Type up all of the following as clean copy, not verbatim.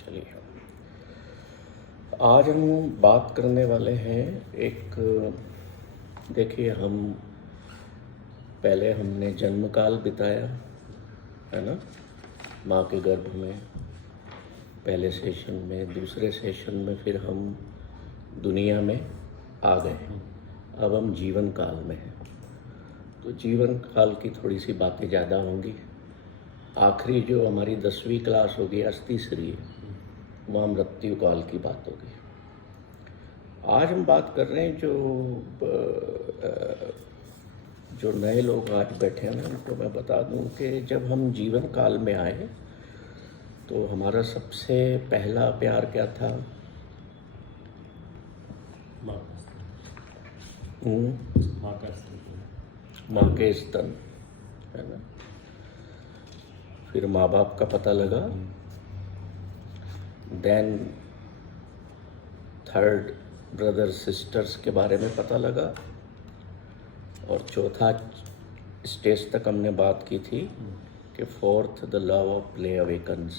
चलिए, आज हम बात करने वाले हैं एक, देखिए हम पहले हमने जन्म काल बिताया है ना माँ के गर्भ में, पहले सेशन में, दूसरे सेशन में फिर हम दुनिया में आ गए। अब हम जीवन काल में हैं, तो जीवन काल की थोड़ी सी बातें ज़्यादा होंगी। आखिरी जो हमारी 10वीं क्लास होगी, आज तीसरी है, वहाँ मृत्यु काल की बात होगी। आज हम बात कर रहे हैं जो नए लोग आज बैठे हैं, उनको मैं बता दूं कि जब हम जीवन काल में आए तो हमारा सबसे पहला प्यार क्या था? माँ के स्तन, है ना। फिर माँ बाप का पता लगा, देन थर्ड ब्रदर सिस्टर्स के बारे में पता लगा, और चौथा स्टेज तक हमने बात की थी कि fourth the love of play awakens,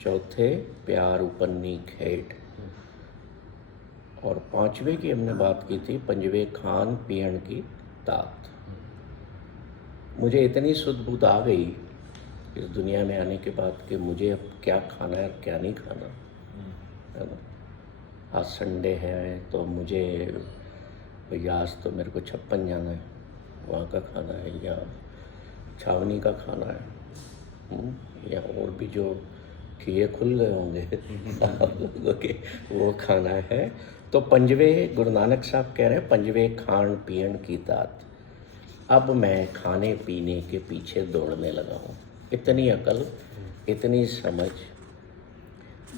चौथे प्यार उपन्नीक हेट, और पांचवे की हमने बात की थी पंजवे खान पियन की तात। मुझे इतनी सुध बुध आ गई इस दुनिया में आने के बाद कि मुझे अब क्या खाना है और क्या नहीं खाना, है ना। आज संडे है तो मुझे भैया आज तो मेरे को 56 जाना है, वहाँ का खाना है, या छावनी का खाना है, या और भी जो किए खुल गए होंगे आप लोगों के, वो खाना है। तो पंजवे गुरु नानक साहब कह रहे हैं, पंजवे खान पियन की तात, अब मैं खाने पीने के पीछे दौड़ने लगा हूँ। इतनी अकल, इतनी समझ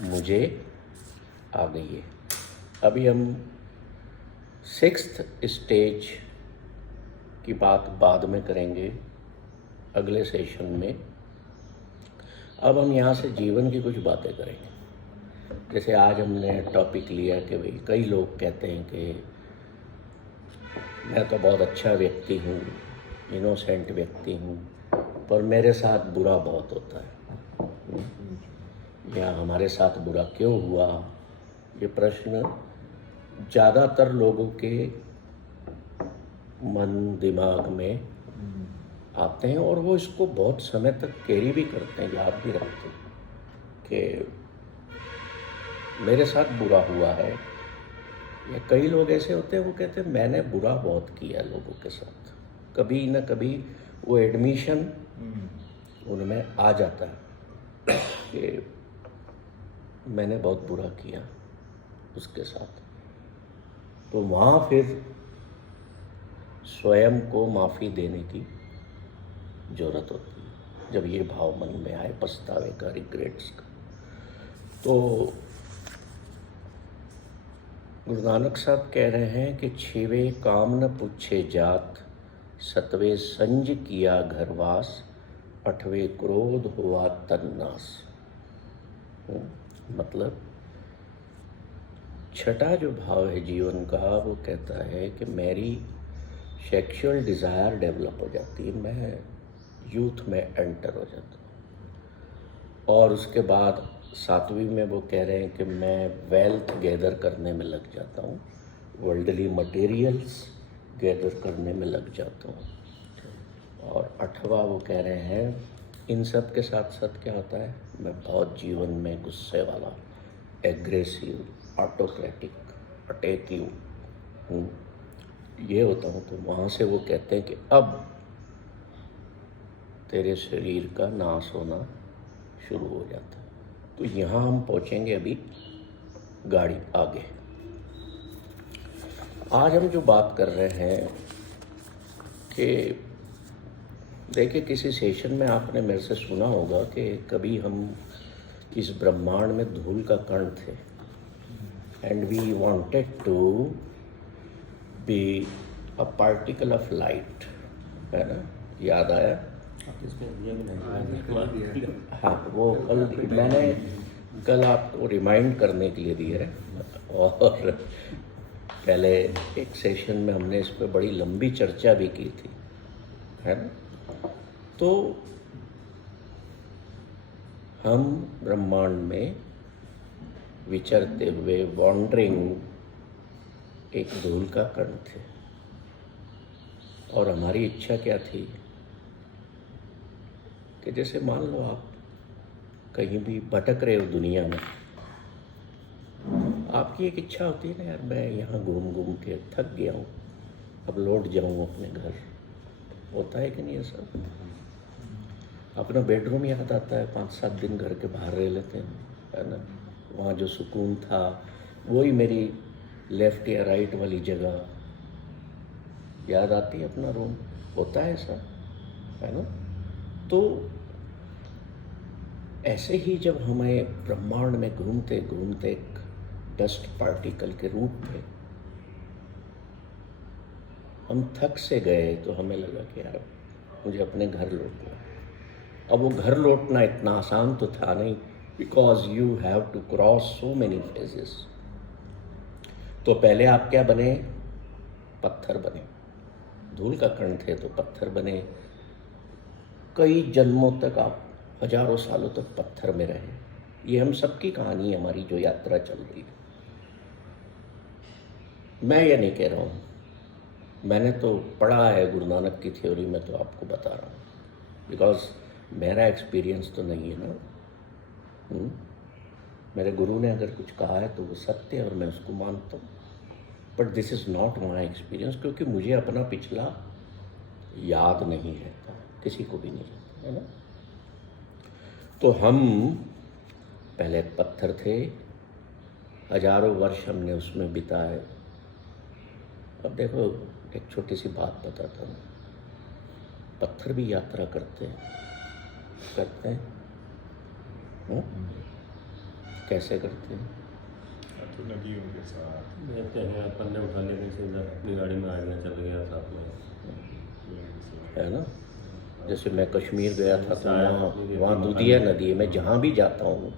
मुझे आ गई है। अभी हम 6th स्टेज की बात बाद में करेंगे, अगले सेशन में। अब हम यहाँ से जीवन की कुछ बातें करेंगे। जैसे आज हमने टॉपिक लिया कि भाई कई लोग कहते हैं कि मैं तो बहुत अच्छा व्यक्ति हूँ, इनोसेंट व्यक्ति हूँ, पर मेरे साथ बुरा बहुत होता है, या हमारे साथ बुरा क्यों हुआ। ये प्रश्न ज़्यादातर लोगों के मन दिमाग में आते हैं, और वो इसको बहुत समय तक कैरी भी करते हैं, याद भी रखते हैं कि मेरे साथ बुरा हुआ है। या कई लोग ऐसे होते हैं, वो कहते हैं मैंने बुरा बहुत किया लोगों के साथ। कभी ना कभी वो एडमिशन उनमें आ जाता है कि मैंने बहुत बुरा किया उसके साथ। तो वहाँ फिर स्वयं को माफ़ी देने की ज़रूरत होती है, जब ये भाव मन में आए पछतावे का, रिग्रेट्स का। तो गुरु नानक साहब कह रहे हैं कि 6वें काम न पूछे जात, 7वें संज किया घरवास, 8वें क्रोध हुआ तन्नास। मतलब छठा जो भाव है जीवन का, वो कहता है कि मेरी सेक्सुअल डिज़ायर डेवलप हो जाती है, मैं यूथ में एंटर हो जाता हूँ। और उसके बाद 7वीं में वो कह रहे हैं कि मैं वेल्थ गैदर करने में लग जाता हूँ, वर्ल्डली मटेरियल्स गैदर करने में लग जाता हूँ। और 8वां वो कह रहे हैं इन सब के साथ साथ क्या होता है, मैं बहुत जीवन में गुस्से वाला, एग्रेसिव, ऑटोक्रेटिक, अटैकिव हूँ, ये होता हूँ। तो वहाँ से वो कहते हैं कि अब तेरे शरीर का नाश होना शुरू हो जाता है। तो यहाँ हम पहुँचेंगे अभी गाड़ी आगे। आज हम जो बात कर रहे हैं कि देखिए, किसी सेशन में आपने मेरे से सुना होगा कि कभी हम इस ब्रह्मांड में धूल का कण थे, and we wanted to be a particle of light, है ना। याद आया? हाँ, वो मैंने कल आपको रिमाइंड करने के लिए दिया है। और पहले एक सेशन में हमने इस पर बड़ी लंबी चर्चा भी की थी, है ना। तो हम ब्रह्मांड में विचरते हुए वॉन्डरिंग एक धूल का कण थे। और हमारी इच्छा क्या थी कि जैसे मान लो आप कहीं भी भटक रहे हो दुनिया में, आपकी एक इच्छा होती है ना, यार मैं यहाँ घूम घूम के थक गया हूँ, अब लौट जाऊँ अपने घर। होता है कि नहीं ऐसा? अपना बेडरूम याद आता है, 5-7 दिन घर के बाहर रह लेते हैं, है ना? वहाँ जो सुकून था, वही मेरी लेफ़्ट या राइट वाली जगह याद आती है, अपना रूम। होता है ऐसा, है ना? तो ऐसे ही जब हमें ब्रह्मांड में घूमते घूमते एक डस्ट पार्टिकल के रूप में हम थक से गए, तो हमें लगा कि यार मुझे अपने घर लौटना है। अब वो घर लौटना इतना आसान तो था नहीं, because you have to cross so many phases. तो पहले आप क्या बने? पत्थर बने। धूल का कण थे तो पत्थर बने। कई जन्मों तक आप, हजारों सालों तक पत्थर में रहे। ये हम सबकी कहानी है, हमारी जो यात्रा चल रही है। मैं ये नहीं कह रहा हूँ, मैंने तो पढ़ा है गुरु नानक की थ्योरी में, तो आपको बता रहा हूँ, बिकॉज मेरा एक्सपीरियंस तो नहीं है ना। मेरे गुरु ने अगर कुछ कहा है तो वो सत्य है और मैं उसको मानता हूँ, but this is not my experience, क्योंकि मुझे अपना पिछला याद नहीं रहता, किसी को भी नहीं रहता, है ना? तो हम पहले एक पत्थर थे, हजारों वर्ष हमने उसमें बिताए। अब देखो, एक छोटी सी बात बताता हूँ। पत्थर भी यात्रा करते हैं। कैसे करते हैं? तो नदियों के साथ रहते हैं, अपन ने उठा लेने से अपनी गाड़ी में आ गया, चल गया साथ में, है ना? जैसे मैं कश्मीर गया था तो वहाँ दुधिया नदी है। मैं जहाँ भी जाता हूँ,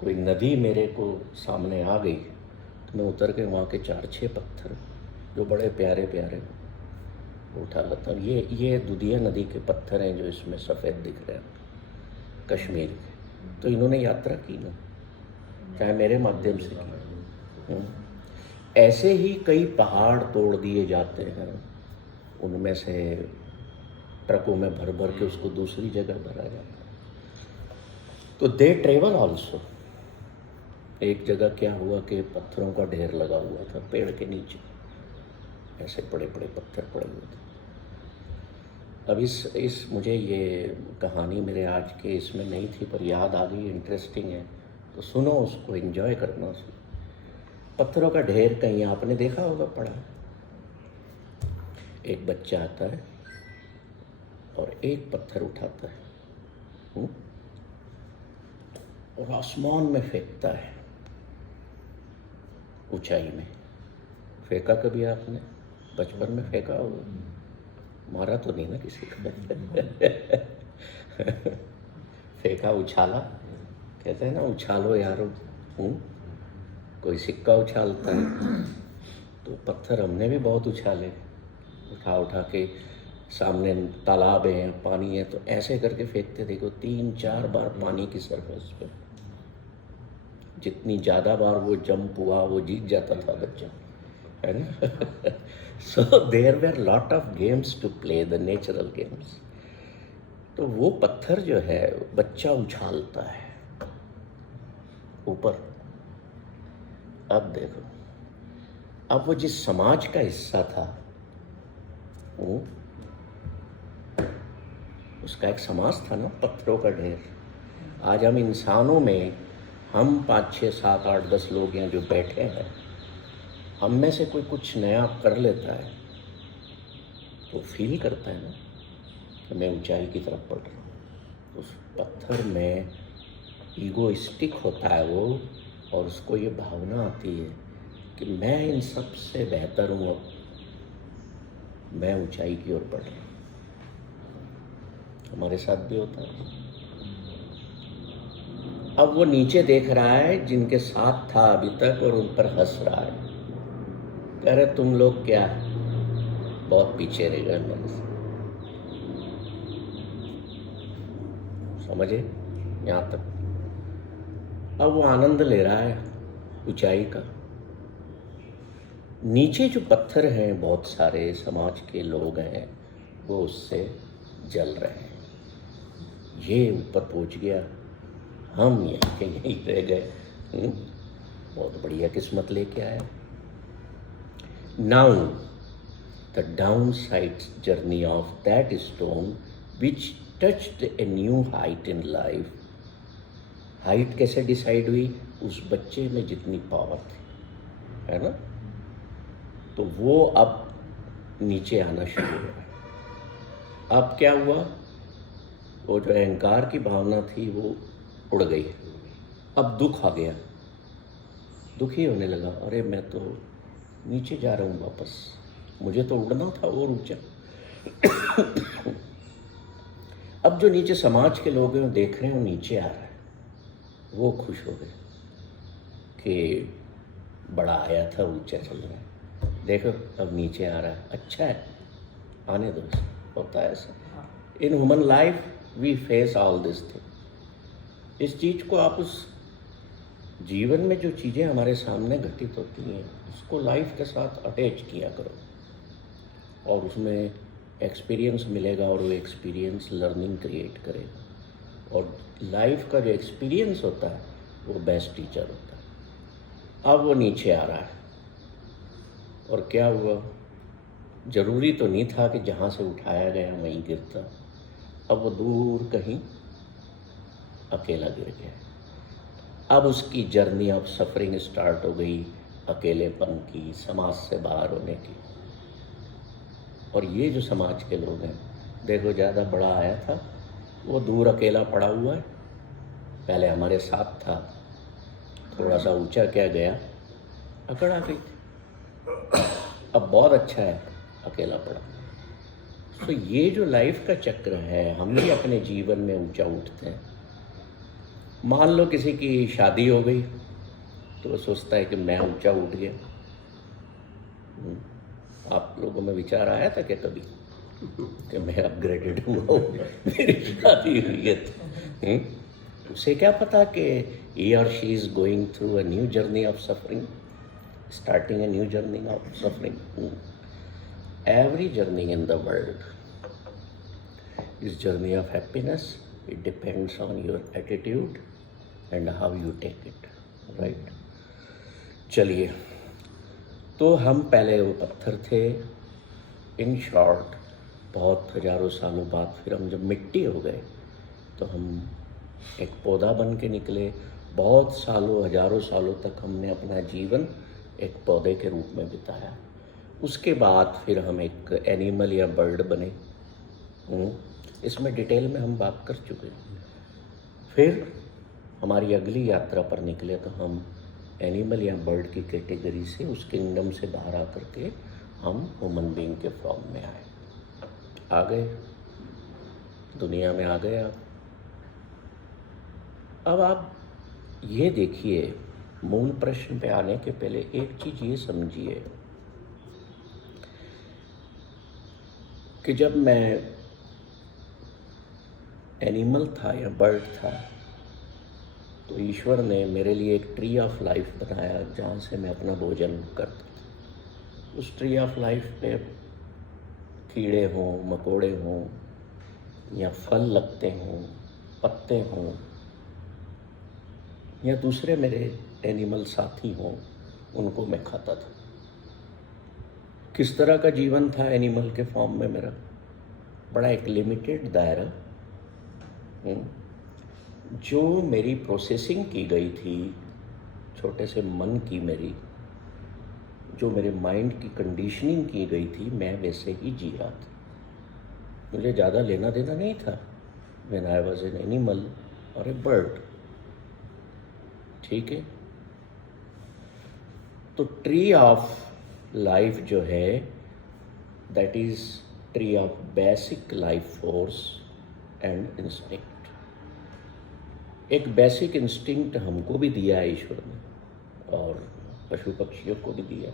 कोई नदी मेरे को सामने आ गई तो मैं उतर के वहाँ के 4-6 पत्थर जो बड़े प्यारे प्यारे उठा लेता हूँ। ये दुधिया नदी के पत्थर हैं जो इसमें सफ़ेद दिख रहे हैं, कश्मीर के। तो इन्होंने यात्रा की ना, चाहे मेरे माध्यम से की। ऐसे ही कई पहाड़ तोड़ दिए जाते हैं, उनमें से ट्रकों में भर भर के उसको दूसरी जगह भरा जाता है। तो दे ट्रेवल ऑल्सो। एक जगह क्या हुआ कि पत्थरों का ढेर लगा हुआ था पेड़ के नीचे, ऐसे बड़े बड़े पत्थर पड़े हुए थे। अब इस मुझे ये कहानी मेरे आज के इसमें नहीं थी, पर याद आ गई, इंटरेस्टिंग है, तो सुनो उसको, एंजॉय करना उसको। पत्थरों का ढेर कहीं आपने देखा होगा, पड़ा। एक बच्चा आता है और एक पत्थर उठाता है और आसमान में फेंकता है, ऊंचाई में। फेंका कभी आपने? बचपन में फेंका होगा, मारा तो नहीं ना किसी को? फेंका, उछाला, कहते हैं ना, उछालो यारो। कोई सिक्का उछालता है, तो पत्थर हमने भी बहुत उछाले, उठा उठा के। सामने तालाब है, पानी है, तो ऐसे करके फेंकते। देखो 3-4 बार पानी की सरफेस पे, जितनी ज़्यादा बार वो जंप हुआ वो जीत जाता था बच्चा, है ना? So there where lot of games to play, the natural games. तो वो पत्थर जो है बच्चा उछालता है ऊपर। अब देखो, अब वो जिस समाज का हिस्सा था, वो उसका एक समाज था ना, पत्थरों का ढेर। आज हम इंसानों में, हम 5-6-7-8-10 लोग हैं जो बैठे हैं, हम में से कोई कुछ नया कर लेता है तो फील करता है ना कि मैं ऊंचाई की तरफ बढ़ रहा हूँ। उस पत्थर में ईगोइस्टिक होता है वो, और उसको ये भावना आती है कि मैं इन सब से बेहतर हूँ, अब मैं ऊंचाई की ओर बढ़ रहा हूँ। हमारे साथ भी होता है। अब वो नीचे देख रहा है जिनके साथ था अभी तक और उन पर हंस रहा है, कह रहे तुम लोग क्या बहुत पीछे रह गए मेरे से। समझे यहाँ तक? अब वो आनंद ले रहा है ऊंचाई का। नीचे जो पत्थर हैं, बहुत सारे समाज के लोग हैं, वो उससे जल रहे हैं। ये ऊपर पहुंच गया, हम यहीं के यहीं रह गए। बहुत बढ़िया किस्मत लेके आया। Now the down side journey of that stone which touched a new height in life. Height कैसे डिसाइड हुई? उस बच्चे में जितनी पावर थी, है ना, तो वो अब नीचे आना शुरू हुआ। अब क्या हुआ? वो जो अहंकार की भावना थी वो उड़ गई। अब दुख आ गया, दुखी होने लगा। अरे मैं तो नीचे जा रहा हूँ वापस, मुझे तो उड़ना था और ऊंचा। अब जो नीचे समाज के लोग हैं वो देख रहे हैं वो नीचे आ रहा है, वो खुश हो गए कि बड़ा आया था, ऊंचा चल रहा है, देखो अब नीचे आ रहा है, अच्छा है, आने दो। होता है ऐसा in human life, we face all this thing. इस चीज़ को आप उस जीवन में जो चीज़ें हमारे सामने घटित होती हैं उसको लाइफ के साथ अटैच किया करो, और उसमें एक्सपीरियंस मिलेगा, और वो एक्सपीरियंस लर्निंग क्रिएट करेगा। और लाइफ का जो एक्सपीरियंस होता है वो बेस्ट टीचर होता है। अब वो नीचे आ रहा है, और क्या हुआ? ज़रूरी तो नहीं था कि जहाँ से उठाया गया वहीं गिरता। अब वो दूर कहीं अकेला गिर गया। अब उसकी जर्नी ऑफ सफरिंग स्टार्ट हो गई, अकेलेपन की, समाज से बाहर होने की। और ये जो समाज के लोग हैं, देखो ज़्यादा बड़ा आया था, वो दूर अकेला पड़ा हुआ है। पहले हमारे साथ था, थोड़ा सा ऊंचा क्या गया, अकड़ आ गई थी। अब बहुत अच्छा है, अकेला पड़ा। तो ये जो लाइफ का चक्र है, हम भी अपने जीवन में ऊंचा उठते हैं। मान लो किसी की शादी हो गई तो वो सोचता है कि मैं ऊंचा उठ गया। आप लोगों में विचार आया था क्या कभी कि मैं अपग्रेडेड हुआ हूँ, मेरी शादी हुई है तो उसे क्या पता कि he or she is going through a new journey of suffering, starting a new journey of suffering. Every journey in the world is journey of happiness. It depends on your attitude and how you take it, right? चलिए, तो हम पहले वो पत्थर थे। In short, बहुत हजारों सालों बाद फिर हम जब मिट्टी हो गए तो हम एक पौधा बन के निकले। बहुत सालों, हजारों सालों तक हमने अपना जीवन एक पौधे के रूप में बिताया। उसके बाद फिर हम एक एनिमल या बर्ड बने। इसमें डिटेल में हम बात कर चुके हैं। फिर हमारी अगली यात्रा पर निकले तो हम एनिमल या बर्ड की कैटेगरी से, उस किंगडम से बाहर आकर के हम ह्यूमन बीइंग के फॉर्म में आए, आ गए, दुनिया में आ गए आप। अब आप ये देखिए, मूल प्रश्न पे आने के पहले एक चीज़ ये समझिए कि जब मैं एनिमल था या बर्ड था तो ईश्वर ने मेरे लिए एक ट्री ऑफ लाइफ बनाया जहाँ से मैं अपना भोजन करता था। उस ट्री ऑफ लाइफ पे कीड़े हों, मकोड़े हों, या फल लगते हों, पत्ते हों, या दूसरे मेरे एनिमल साथी हों, उनको मैं खाता था। किस तरह का जीवन था एनिमल के फॉर्म में मेरा? बड़ा एक लिमिटेड दायरा। जो मेरी प्रोसेसिंग की गई थी छोटे से मन की, मेरी जो मेरे माइंड की कंडीशनिंग की गई थी, मैं वैसे ही जी रहा था। मुझे ज़्यादा लेना देना नहीं था when I was an animal और ए बर्ड। ठीक है, तो ट्री ऑफ लाइफ जो है, that is tree of basic life force and instinct. एक बेसिक इंस्टिंक्ट हमको भी दिया है ईश्वर ने, और पशु पक्षियों को भी दिया।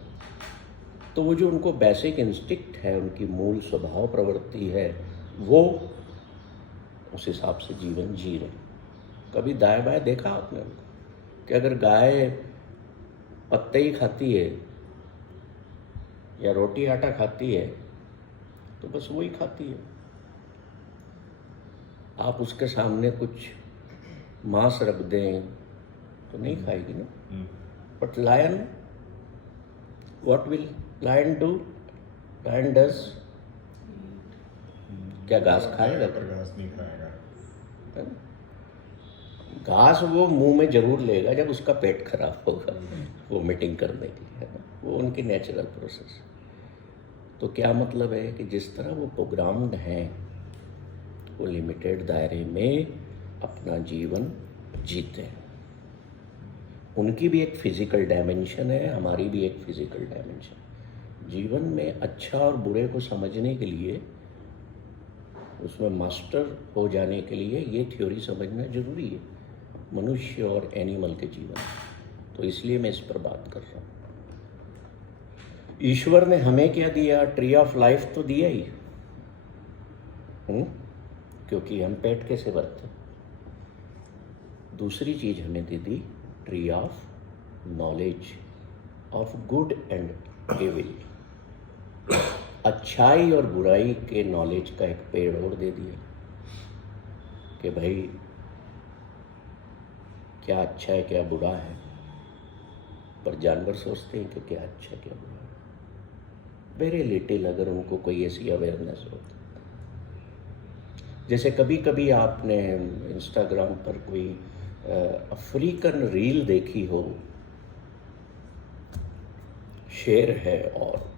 तो वो जो उनको बेसिक इंस्टिंक्ट है, उनकी मूल स्वभाव प्रवृत्ति है, वो उस हिसाब से जीवन जी रहे। कभी दाएं बाएं देखा आपने उनको? कि अगर गाय पत्ते ही खाती है या रोटी आटा खाती है तो बस वही खाती है। आप उसके सामने कुछ मांस रख दें तो नहीं खाएगी ना। But lion, what will lion do? Lion does क्या घास खाएगा? पर घास नहीं खाएगा। है ना? घास वो मुंह में जरूर लेगा जब उसका पेट खराब होगा वोमिटिंग करने के लिए, है ना। वो उनकी नेचुरल प्रोसेस। तो क्या मतलब है कि जिस तरह वो प्रोग्राम्ड हैं वो लिमिटेड दायरे में अपना जीवन जीते हैं। उनकी भी एक फिजिकल डायमेंशन है, हमारी भी एक फिजिकल डायमेंशन। जीवन में अच्छा और बुरे को समझने के लिए, उसमें मास्टर हो जाने के लिए ये थ्योरी समझना जरूरी है, मनुष्य और एनिमल के जीवन। तो इसलिए मैं इस पर बात कर रहा हूँ। ईश्वर ने हमें क्या दिया? ट्री ऑफ लाइफ तो दिया ही, क्योंकि हम पेट कैसे भरते। दूसरी चीज हमें दे दी tree of knowledge of good and evil. अच्छाई और बुराई के नॉलेज का एक पेड़ और दे दिया कि भाई क्या अच्छा है क्या बुरा है। पर जानवर सोचते हैं कि क्या अच्छा क्या बुरा है, वेरी लिटिल, अगर उनको कोई ऐसी अवेयरनेस होती। जैसे कभी कभी आपने इंस्टाग्राम पर कोई अफ्रीकन रील देखी हो, शेर है और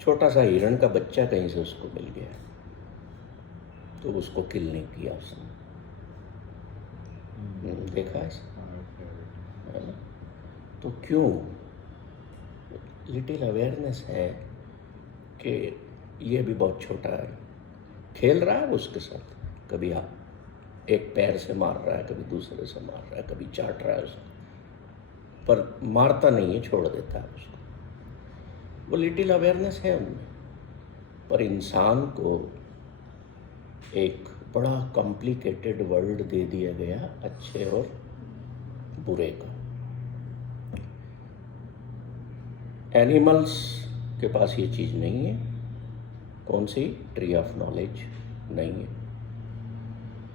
छोटा सा हिरण का बच्चा कहीं से उसको मिल गया तो उसको किल नहीं किया उसने। देखा ऐसा, है ना। तो क्यों? लिटिल अवेयरनेस है कि ये भी बहुत छोटा है, खेल रहा है उसके साथ। कभी आप एक पैर से मार रहा है, कभी दूसरे से मार रहा है, कभी चाट रहा है उसको, पर मारता नहीं है, छोड़ देता है उसको। वो लिटिल अवेयरनेस है उनमें। पर इंसान को एक बड़ा कॉम्प्लिकेटेड वर्ल्ड दे दिया गया अच्छे और बुरे का। एनिमल्स के पास ये चीज़ नहीं है। कौन सी? ट्री ऑफ नॉलेज नहीं है।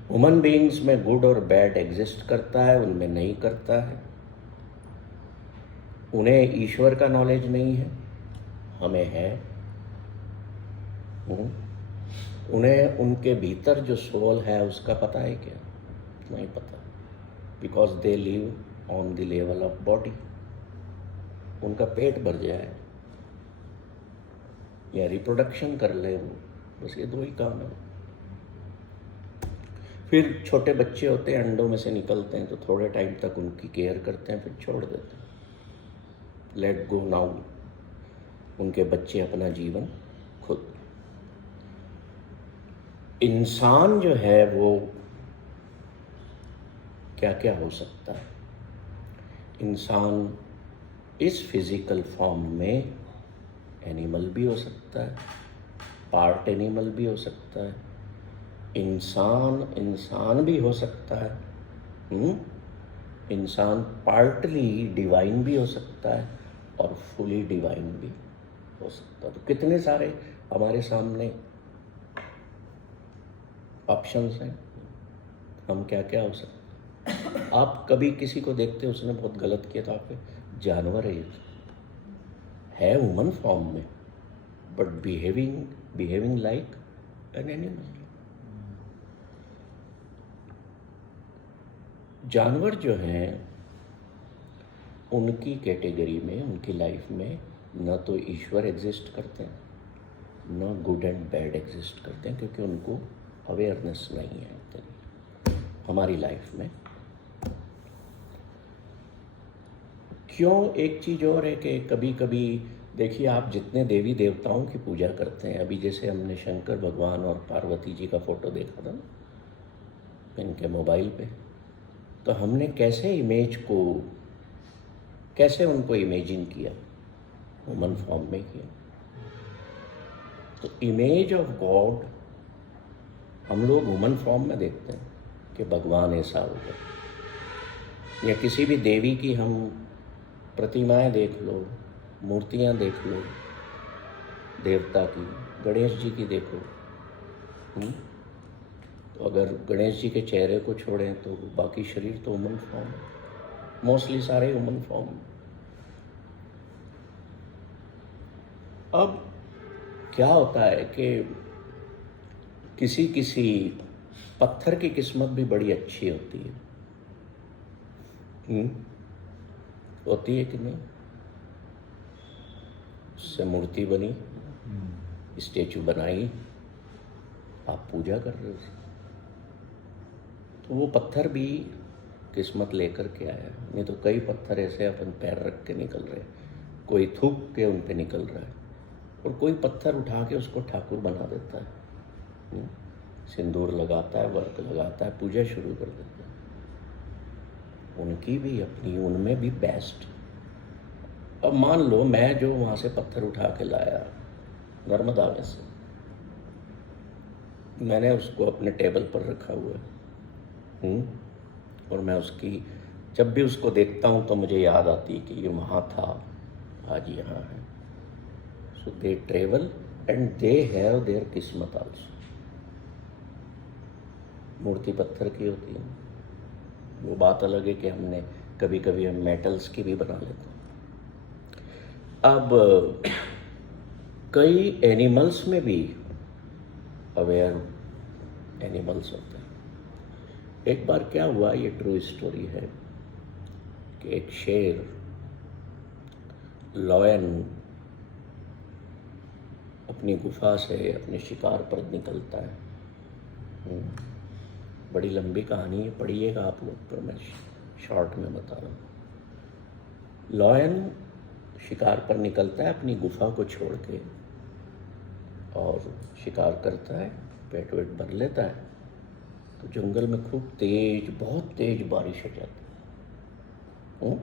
ह्यूमन बीइंग्स में गुड और बैड एग्जिस्ट करता है, उनमें नहीं करता है। उन्हें ईश्वर का नॉलेज नहीं है, हमें है। उन्हें उनके भीतर जो सोल है उसका पता है क्या? नहीं पता, because they live on the level of body. उनका पेट भर जाए या रिप्रोडक्शन कर ले वो, बस ये दो ही काम है। फिर छोटे बच्चे होते हैं, अंडों में से निकलते हैं तो थोड़े टाइम तक उनकी केयर करते हैं, फिर छोड़ देते हैं। लेट गो नाउ, उनके बच्चे अपना जीवन खुद। इंसान जो है वो क्या क्या हो सकता है? इंसान इस फिजिकल फॉर्म में एनिमल भी हो सकता है, पार्ट एनिमल भी हो सकता है, इंसान भी हो सकता है, इंसान पार्टली डिवाइन भी हो सकता है और फुली डिवाइन भी हो सकता है। तो कितने सारे हमारे सामने ऑप्शंस हैं, हम क्या क्या हो सकते हैं। आप कभी किसी को देखते हो उसने बहुत गलत किया तो आप जानवर है, ये है ह्यूमन फॉर्म में but behaving like an animal. जानवर जो हैं उनकी कैटेगरी में, उनकी लाइफ में न तो ईश्वर एग्जिस्ट करते हैं, न गुड एंड बैड एग्जिस्ट करते हैं, क्योंकि उनको अवेयरनेस नहीं है इतनी। हमारी लाइफ में क्यों? एक चीज़ और है कि कभी कभी देखिए, आप जितने देवी देवताओं की पूजा करते हैं, अभी जैसे हमने शंकर भगवान और पार्वती जी का फोटो देखा था ना इनके मोबाइल पे, तो हमने कैसे उनको इमेजिन किया? ह्यूमन फॉर्म में किया। तो इमेज ऑफ गॉड हम लोग ह्यूमन फॉर्म में देखते हैं कि भगवान ऐसा होगा, या किसी भी देवी की हम प्रतिमाएं देख लो, मूर्तियां देख लो, देवता की, गणेश जी की देखो। तो अगर गणेश जी के चेहरे को छोड़ें तो बाकी शरीर तो ह्यूमन फॉर्म है, मोस्टली सारे ह्यूमन फॉर्म। अब क्या होता है कि किसी किसी पत्थर की किस्मत भी बड़ी अच्छी होती है। होती है कि नहीं? उससे मूर्ति बनी, स्टेचू बनाई, आप पूजा कर रहे हो, तो वो पत्थर भी किस्मत लेकर के आया। नहीं तो कई पत्थर ऐसे अपन पैर रख के निकल रहे, कोई थूक के उन पे निकल रहा है, और कोई पत्थर उठा के उसको ठाकुर बना देता है, सिंदूर लगाता है, वर्क लगाता है, पूजा शुरू कर देता है। उनकी भी अपनी, उनमें भी बेस्ट। अब मान लो मैं जो वहाँ से पत्थर उठा के लाया नर्मदा में से, मैंने उसको अपने टेबल पर रखा हुआ है, और मैं उसकी जब भी उसको देखता हूँ तो मुझे याद आती है कि ये वहाँ था, आज यहाँ है। So they travel and they have their किस्मत आल्सो। मूर्ति पत्थर की होती है, वो बात अलग है कि हमने कभी कभी हम मेटल्स की भी बना लेते हैं। अब कई एनिमल्स में भी अवेयर एनिमल्स होते हैं। एक बार क्या हुआ, ये ट्रू स्टोरी है कि एक शेर लॉयन अपनी गुफा से अपने शिकार पर निकलता है। बड़ी लंबी कहानी है, पढ़िएगा आप लोग, पर मैं शॉर्ट में बता रहा हूँ। लॉयन शिकार पर निकलता है अपनी गुफा को छोड़ के, और शिकार करता है, पेट वेट भर लेता है। तो जंगल में खूब तेज, बहुत तेज बारिश हो जाती है।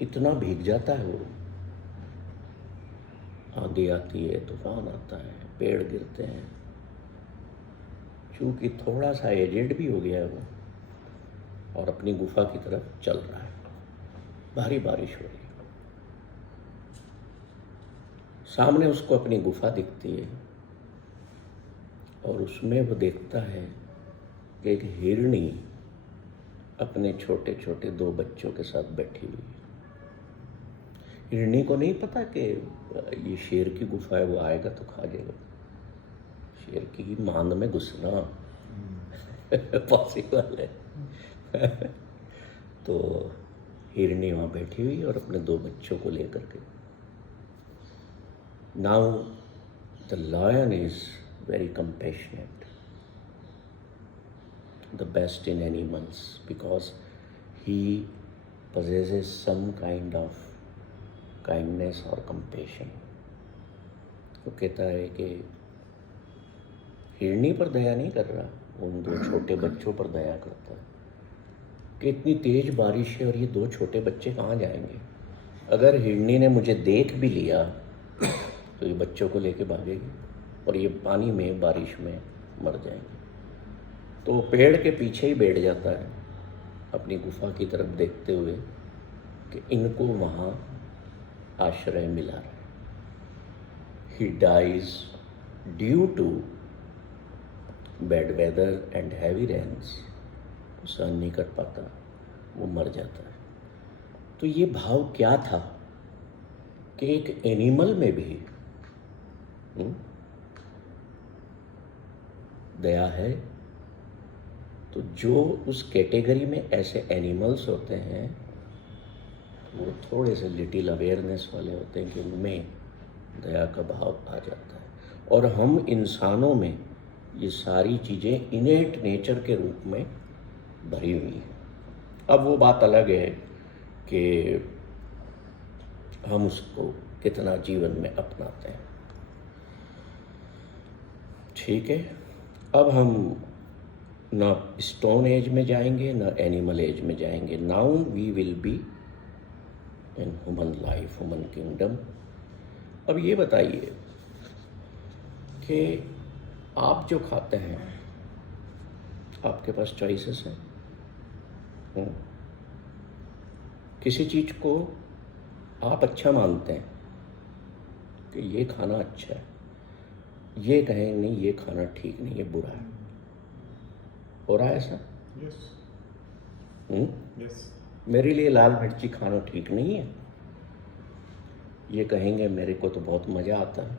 इतना भीग जाता है वो, आंधी आती है, तूफान आता है, पेड़ गिरते हैं। चूंकि थोड़ा सा एजेड भी हो गया है वो, और अपनी गुफा की तरफ चल रहा है, भारी बारिश हो रही है। सामने उसको अपनी गुफा दिखती है, और उसमें वो देखता है कि एक हिरनी अपने छोटे छोटे 2 बच्चों के साथ बैठी हुई है। हिरनी को नहीं पता कि ये शेर की गुफा है, वो आएगा तो खा जाएगा। शेर की मांद में घुसना पॉसिबल है। तो हिरनी वहाँ बैठी हुई और अपने 2 बच्चों को लेकर के। Now the lion is very compassionate, the best in animals, because he possesses some kind of kindness or compassion. वो कहता है कि हिरनी पर दया नहीं कर रहा, उन 2 छोटे बच्चों पर दया करता है कि इतनी तेज बारिश है और ये 2 छोटे बच्चे कहाँ जाएंगे। अगर हिरनी ने मुझे देख भी लिया तो ये बच्चों को लेके भागेगी, और ये पानी में, बारिश में मर जाएंगे। तो वो पेड़ के पीछे ही बैठ जाता है अपनी गुफा की तरफ देखते हुए कि इनको वहाँ आश्रय मिला है। He dies due to bad weather and heavy rains. वो सहन नहीं कर पाता, वो मर जाता है। तो ये भाव क्या था कि एक एनिमल में भी दया है। तो जो उस कैटेगरी में ऐसे एनिमल्स होते हैं वो थोड़े से लिटिल अवेयरनेस वाले होते हैं कि उनमें दया का भाव आ जाता है। और हम इंसानों में ये सारी चीज़ें इनेट नेचर के रूप में भरी हुई हैं। अब वो बात अलग है कि हम उसको कितना जीवन में अपनाते हैं। ठीक है, अब हम ना स्टोन एज में जाएंगे ना एनिमल एज में जाएंगे। Now we will be in human life, human kingdom. अब ये बताइए कि आप जो खाते हैं, आपके पास चॉइसेस हैं। किसी चीज़ को आप अच्छा मानते हैं कि ये खाना अच्छा है, ये कहें नहीं ये खाना ठीक नहीं, ये बुरा है। हो रहा है ऐसा? यस यस मेरे लिए लाल मिर्ची खाना ठीक नहीं है, ये कहेंगे मेरे को तो बहुत मज़ा आता है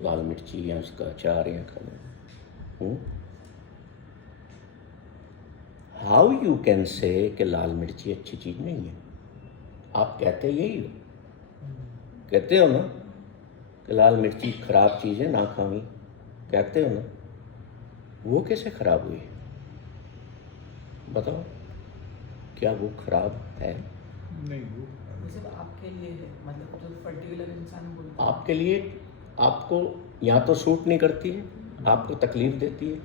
लाल मिर्ची या उसका अचार या खाने में। हाउ यू कैन से कि लाल मिर्ची अच्छी चीज़ नहीं है? आप कहते यही हो, कहते हो ना कि लाल मिर्ची खराब चीज़ है ना खावी, कहते हो ना? वो कैसे खराब हुई? बताओ, क्या वो खराब है? नहीं वो सिर्फ आपके लिए है, मतलब जो पर्टिकुलर इंसान बोलता है आपके लिए, आपको या तो सूट नहीं करती है, आपको तकलीफ देती है।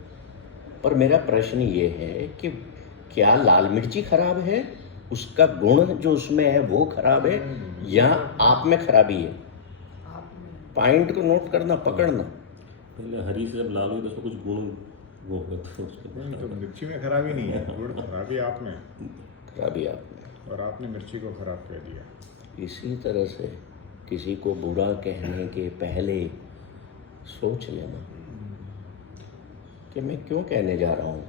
पर मेरा प्रश्न ये है कि क्या लाल मिर्ची खराब है, उसका गुण जो उसमें है वो खराब है, या आप में खराबी है? आप में। पॉइंट को नोट करना, पकड़ना। पहले हरी से जब लाल हुई तो उसको कुछ गुण वो होगा तो नहीं, तो मिर्ची में खराबी नहीं है, गुड़ खराबी आप में, खराबी आप में। और आपने मिर्ची को खराब कर दिया। इसी तरह से किसी को बुरा कहने के पहले सोच लेना कि मैं क्यों कहने जा रहा हूँ,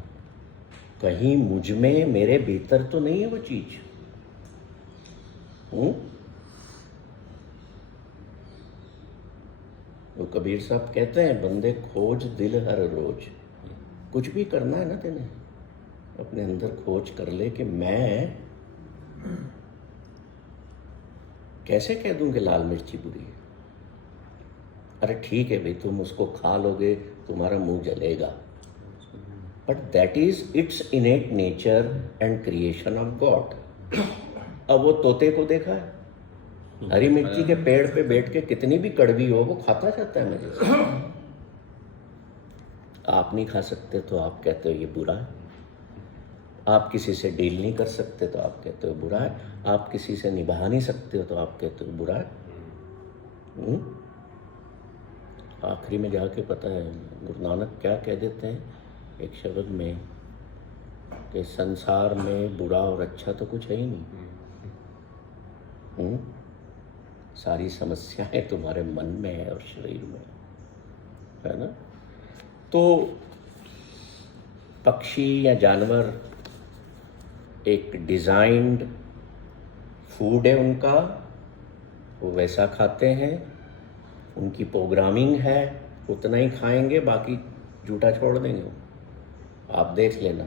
कहीं मुझ में, मेरे भीतर तो नहीं है वो चीज। वो कबीर साहब कहते हैं, बंदे खोज दिल हर रोज। कुछ भी करना है ना तेने, अपने अंदर खोज कर ले कि मैं कैसे कह दूं कि लाल मिर्ची बुरी है। अरे ठीक है भाई, तुम उसको खा लोगे, तुम्हारा मुंह जलेगा, but that is it's इनेट nature and creation of God. अब वो तोते को देखा है, हरी मिर्ची के पेड़ पे बैठ के कितनी भी कड़वी हो वो खाता जाता है मजे से। आप नहीं खा सकते तो आप कहते हो ये बुरा है। आप किसी से डील नहीं कर सकते तो आप कहते हो बुरा है। आप किसी से निभा नहीं सकते हो तो आप कहते हो बुरा है। आखिरी में जाके पता है गुरु नानक क्या कह देते हैं एक शब्द में, कि संसार में बुरा और अच्छा तो कुछ है ही नहीं। सारी समस्याएं तुम्हारे मन में है और शरीर में है ना। तो पक्षी या जानवर एक डिज़ाइंड फूड है उनका, वो वैसा खाते हैं, उनकी प्रोग्रामिंग है, उतना ही खाएंगे, बाकी जूठा छोड़ देंगे वो। आप देख लेना,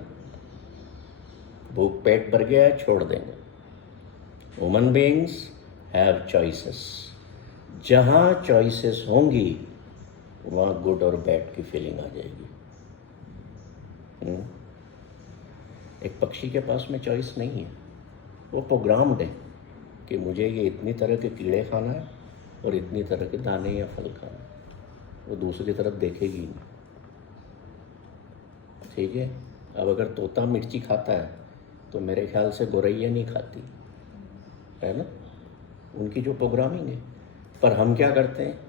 भूख पेट भर गया है, छोड़ देंगे। Human beings have choices. जहाँ चॉइसेस होंगी वहाँ गुड और बैड की फीलिंग आ जाएगी। एक पक्षी के पास में चॉइस नहीं है, वो प्रोग्राम्ड है कि मुझे ये इतनी तरह के कीड़े खाना है और इतनी तरह के दाने या फल खाना है, वो दूसरी तरफ देखेगी नहीं। ठीक है। अब अगर तोता मिर्ची खाता है तो मेरे ख्याल से गौरैया नहीं खाती है ना, उनकी जो प्रोग्रामिंग है। पर हम क्या करते हैं,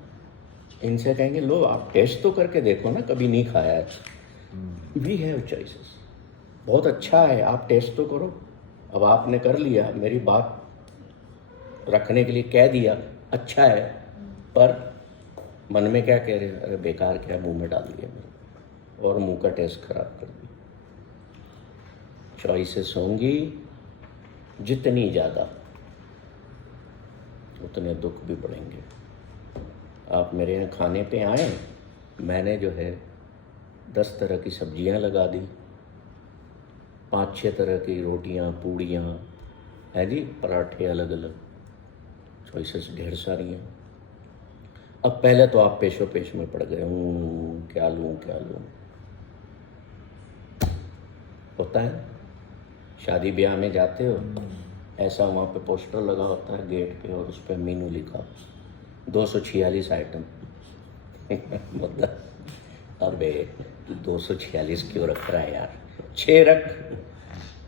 इनसे कहेंगे लो आप टेस्ट तो करके देखो ना, कभी नहीं खाया है। वी हैव चॉइसेस, बहुत अच्छा है, आप टेस्ट तो करो। अब आपने कर लिया, मेरी बात रखने के लिए कह दिया अच्छा है, पर मन में क्या कह रहे हैं, अरे बेकार क्या मुंह में डाल दिया मैंने, और मुंह का टेस्ट खराब कर दिया। चॉइसेस होंगी जितनी ज़्यादा, उतने दुख भी बढ़ेंगे। आप मेरे यहाँ खाने पे आए, मैंने जो है 10 तरह की सब्जियां लगा दी, 5-6 तरह की रोटियां, पूड़ियां है जी, पराठे अलग अलग, चॉइसेस ढेर सारी हैं। अब पहले तो आप पेशो पेश में पड़ गए, क्या लूँ क्या लूँ। होता है, शादी ब्याह में जाते हो, ऐसा वहाँ पे पोस्टर लगा होता है गेट पे और उस पर मेनू लिखा 246 आइटम। मतलब अबे 246 क्यों रख रहा है यार, 6 रख,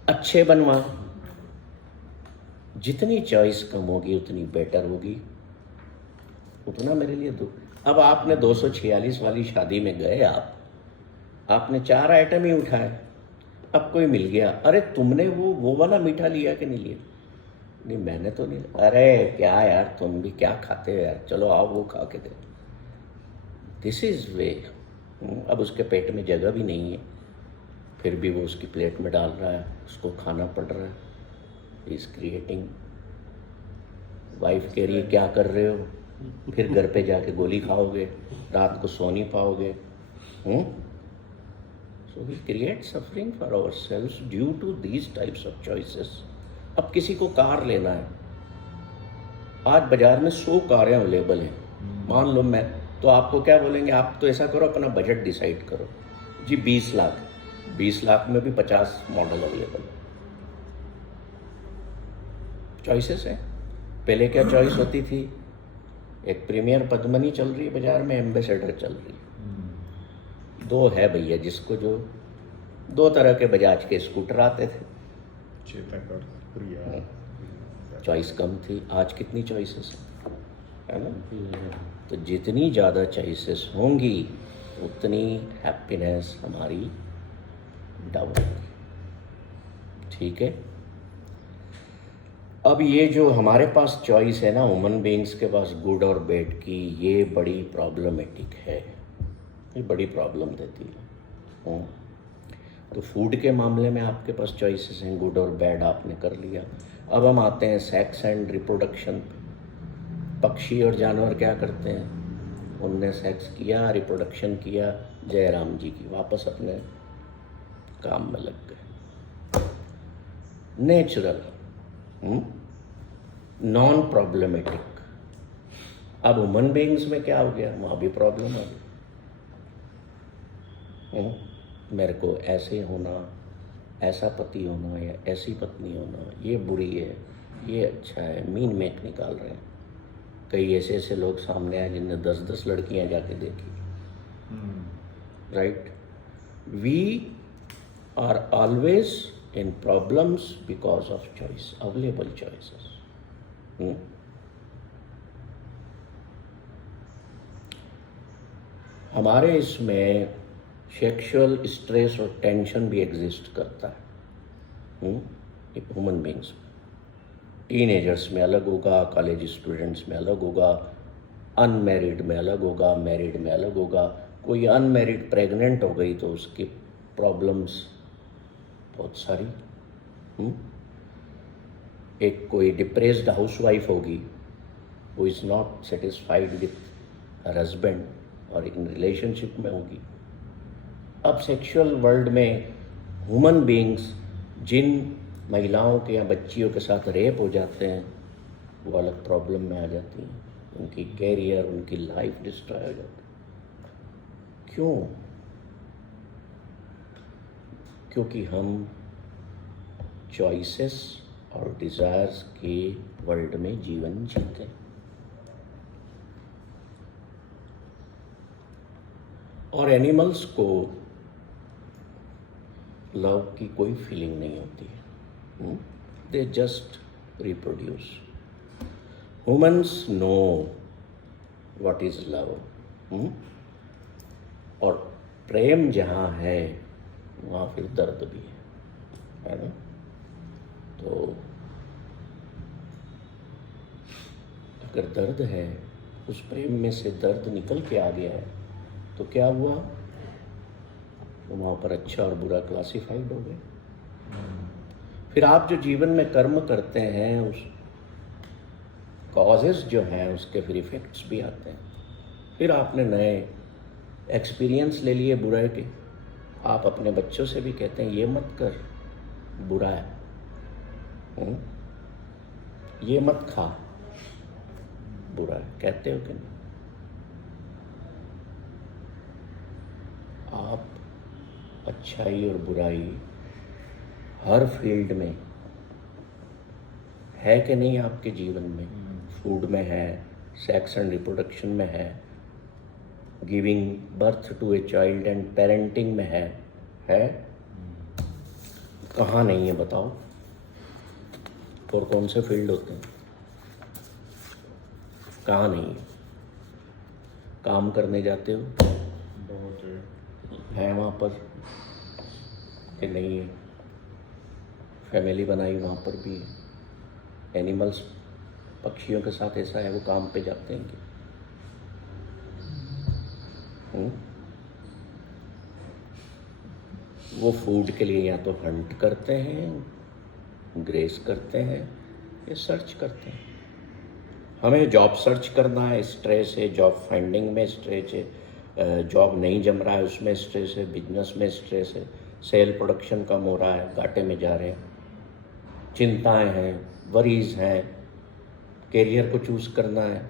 अच्छे बनवा। जितनी चॉइस कम होगी उतनी बेटर होगी, उतना मेरे लिए दुख। अब आपने 246 वाली शादी में गए, आपने 4 आइटम ही उठाए, अब कोई मिल गया, अरे तुमने वो वाला मीठा लिया कि नहीं लिया? नहीं मैंने तो नहीं। अरे क्या यार, तुम भी क्या खाते हो यार, चलो आओ वो खा के दे। दिस इज़ वे। अब उसके पेट में जगह भी नहीं है, फिर भी वो उसकी प्लेट में डाल रहा है, उसको खाना पड़ रहा है। Is creating. वाइफ कह रही है क्या कर रहे हो, फिर घर पे जाके गोली खाओगे, रात को सो नहीं पाओगे। So we create suffering for our self due to these types of choices. अब किसी को कार लेना है, आज बाजार में 100 कारें अवेलेबल हैं, मान लो मैं, तो आपको क्या बोलेंगे, आप तो ऐसा करो अपना बजट डिसाइड करो जी, 20 लाख, 20 लाख में भी 50 मॉडल अवेलेबल है। चॉइसेस है। पहले क्या चॉइस होती थी, एक प्रीमियर पद्मनी चल रही है बाजार में, एम्बेसडर चल रही है, 2 है भैया जिसको जो 2 तरह के बजाज के स्कूटर आते थे, चेतक और प्रिया। चॉइस कम थी। आज कितनी चॉइसेस है ना? तो जितनी ज़्यादा चॉइसेस होंगी उतनी हैप्पीनेस हमारी डाउन होगी। ठीक है। अब ये जो हमारे पास चॉइस है ना ह्यूमन बीइंग्स के पास, गुड और बैड की, ये बड़ी प्रॉब्लमेटिक है, ये बड़ी प्रॉब्लम देती है। तो फूड के मामले में आपके पास चॉइसेस हैं, गुड और बैड आपने कर लिया। अब हम आते हैं सेक्स एंड रिप्रोडक्शन पे। पक्षी और जानवर क्या करते हैं, उनने सेक्स किया, रिप्रोडक्शन किया, जय राम जी की, वापस अपने काम में लग गए। Natural, non problematic. अब ह्यूमन बीइंग्स में क्या हो गया, वहाँ भी प्रॉब्लम हो गई। मेरे को ऐसे होना, ऐसा पति होना या ऐसी पत्नी होना, ये बुरी है, ये अच्छा है, मीन मेक निकाल रहे हैं। कई ऐसे ऐसे लोग सामने आए जिनने 10-10 लड़कियां जाके देखी। Right. We are always in problems because of choice, available choices. हमारे इसमें सेक्सुअल स्ट्रेस और टेंशन भी एग्जिस्ट करता है ह्यूमन बींग्स में। टीनेजर्स में अलग होगा, कॉलेज स्टूडेंट्स में अलग होगा, अनमैरिड में अलग होगा, मैरिड में अलग होगा। कोई अनमैरिड प्रेग्नेंट हो गई तो उसकी प्रॉब्लम्स बहुत सारी। एक कोई डिप्रेस्ड हाउसवाइफ होगी, वो is not satisfied with her husband और इन रिलेशनशिप में होगी। अब सेक्सुअल वर्ल्ड में ह्यूमन बीइंग्स जिन महिलाओं के या बच्चियों के साथ रेप हो जाते हैं, वो अलग प्रॉब्लम में आ जाती हैं, उनकी कैरियर, उनकी लाइफ डिस्ट्रॉय हो जाती है। क्यों? क्योंकि हम चॉइसेस और डिज़ायर्स के वर्ल्ड में जीवन जीते हैं। और एनिमल्स को लव की कोई फीलिंग नहीं होती है, they just reproduce. Humans know what is love. और प्रेम जहाँ है वहाँ फिर दर्द भी है ना? तो अगर दर्द है, उस प्रेम में से दर्द निकल के आ गया है, तो क्या हुआ, तो वहाँ पर अच्छा और बुरा क्लासिफाइड हो गए। फिर आप जो जीवन में कर्म करते हैं, उस कॉजेस जो हैं उसके फिर इफ़ेक्ट्स भी आते हैं। फिर आपने नए एक्सपीरियंस ले लिए बुराई के। आप अपने बच्चों से भी कहते हैं ये मत कर, बुरा है, ये मत खा, बुरा है, कहते हो कि नहीं? आप अच्छाई और बुराई हर फील्ड में है कि नहीं आपके जीवन में? फूड में है, सेक्स एंड रिप्रोडक्शन में है, giving birth to a child and parenting में है? कहाँ नहीं है बताओ? और कौन से फील्ड होते हैं? कहाँ नहीं है? काम करने जाते हो, बहुत है। है वहाँ पर कि नहीं है, फैमिली बनाई वहाँ पर भी है। एनिमल्स, पक्षियों के साथ ऐसा है, वो काम पे जाते हैं कि वो फूड के लिए या तो हंट करते हैं, ग्रेस करते हैं, या सर्च करते हैं। हमें जॉब सर्च करना है, स्ट्रेस है, जॉब फाइंडिंग में स्ट्रेस है, जॉब नहीं जम रहा है उसमें स्ट्रेस है, बिजनेस में स्ट्रेस है, सेल प्रोडक्शन कम हो रहा है, घाटे में जा रहे हैं, चिंताएं हैं, वरीज हैं, कैरियर को चूज़ करना है,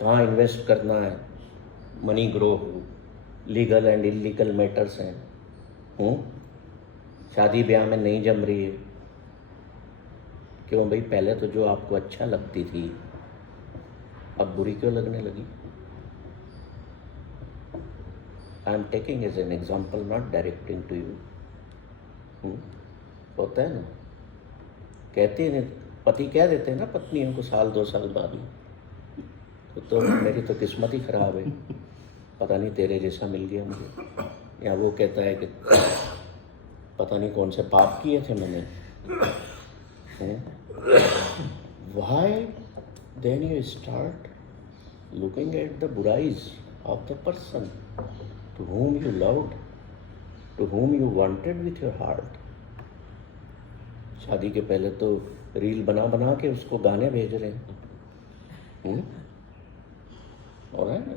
कहाँ इन्वेस्ट करना है, money grow, legal and illegal matters हैं, शादी ब्याह में नहीं जम रही है। क्यों भाई? पहले तो जो आपको अच्छा लगती थी अब बुरी क्यों लगने लगी? I am taking as an example, not directing to you. होता है ना, कहते हैं, पति कह देते हैं ना पत्नियों को साल 2 साल बाद ही, तो मेरी तो किस्मत ही खराब है, पता नहीं तेरे जैसा मिल गया मुझे। या वो कहता है कि पता नहीं कौन से पाप किए थे मैंने। Why then you start looking at the burais of the person to whom you loved, to whom you wanted with your heart? शादी के पहले तो रील बना बना के उसको गाने भेज रहे हैं। और है ना,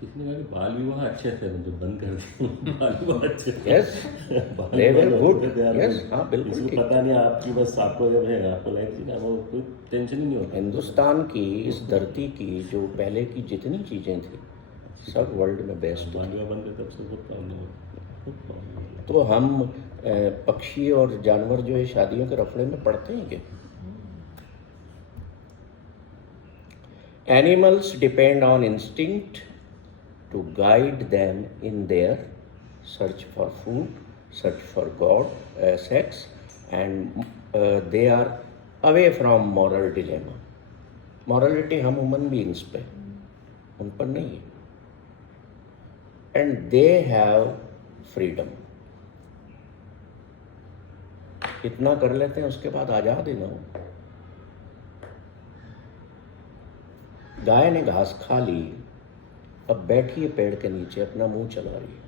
किसने कहा कि बाल विवाह अच्छे थे, जो बंद कर दिए बाल विवाह अच्छे थे। Yes, they were good. Yes, हाँ बिल्कुल इसको ठीक। पता नहीं, आपकी बस आपको जब है आपको लाइक वो कोई टेंशन ही नहीं होता। हिंदुस्तान की, इस धरती की जो पहले की जितनी चीज़ें थी सब वर्ल्ड में बेस्ट बाल थी। विवाह बंद करते तब से बहुत प्रॉब्लम होता। तो हम पक्षी और जानवर जो है शादियों के रफड़े में पड़ते हैं क्या? Animals depend on instinct to guide them in their search for food, search for God, sex, and they are away from moral dilemma. Morality हम human beings पे, उन पर नहीं है. And they have freedom. इतना कर लेते हैं, उसके बाद आज़ाद ही ना हो। गाय ने घास खा ली, अब बैठी है पेड़ के नीचे, अपना मुंह चला रही है।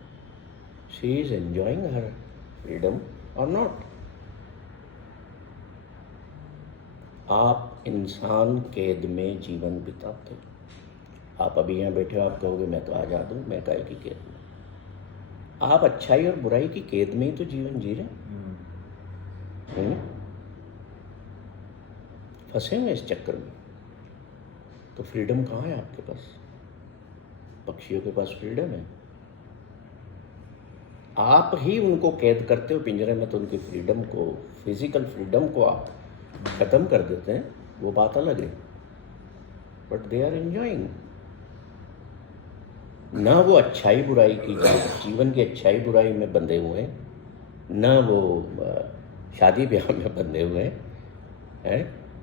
She is enjoying her freedom और नॉट। आप इंसान कैद में जीवन बिताते हो। आप अभी यहाँ बैठे हो, आप कहोगे मैं तो आज़ाद हूँ, मैं काहे की कैद में? आप अच्छाई और बुराई की कैद में ही तो जीवन जी रहे हैं। फंसे हैं इस चक्कर में। तो फ्रीडम कहाँ है आपके पास? पक्षियों के पास फ्रीडम है। आप ही उनको कैद करते हो पिंजरे में, तो उनकी फ्रीडम को, फिजिकल फ्रीडम को आप खत्म कर देते हैं, वो बात अलग है। But they are enjoying. ना वो अच्छाई बुराई की, जीवन की अच्छाई बुराई में बंधे हुए हैं, ना वो शादी ब्याह में बंधे हुए हैं,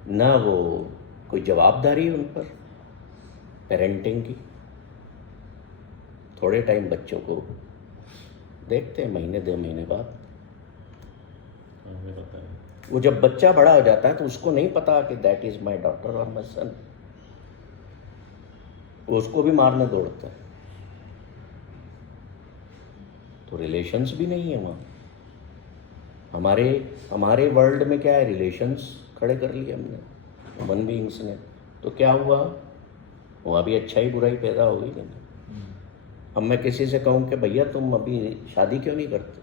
ना वो कोई जवाबदारी उन पर पेरेंटिंग की। थोड़े टाइम बच्चों को देखते हैं, महीने 2 महीने बाद। वो जब बच्चा बड़ा हो जाता है तो उसको नहीं पता कि दैट इज माई डॉटर और माई सन। वो उसको भी मारने दौड़ता है। तो रिलेशंस भी नहीं है वहाँ। हमारे वर्ल्ड में क्या है, रिलेशंस खड़े कर लिए हमने, ह्यूमन बीइंग्स ने। तो क्या हुआ, वहाँ भी अच्छाई बुराई पैदा हो गई नहीं। अब मैं किसी से कहूँ कि भैया तुम अभी शादी क्यों नहीं करते?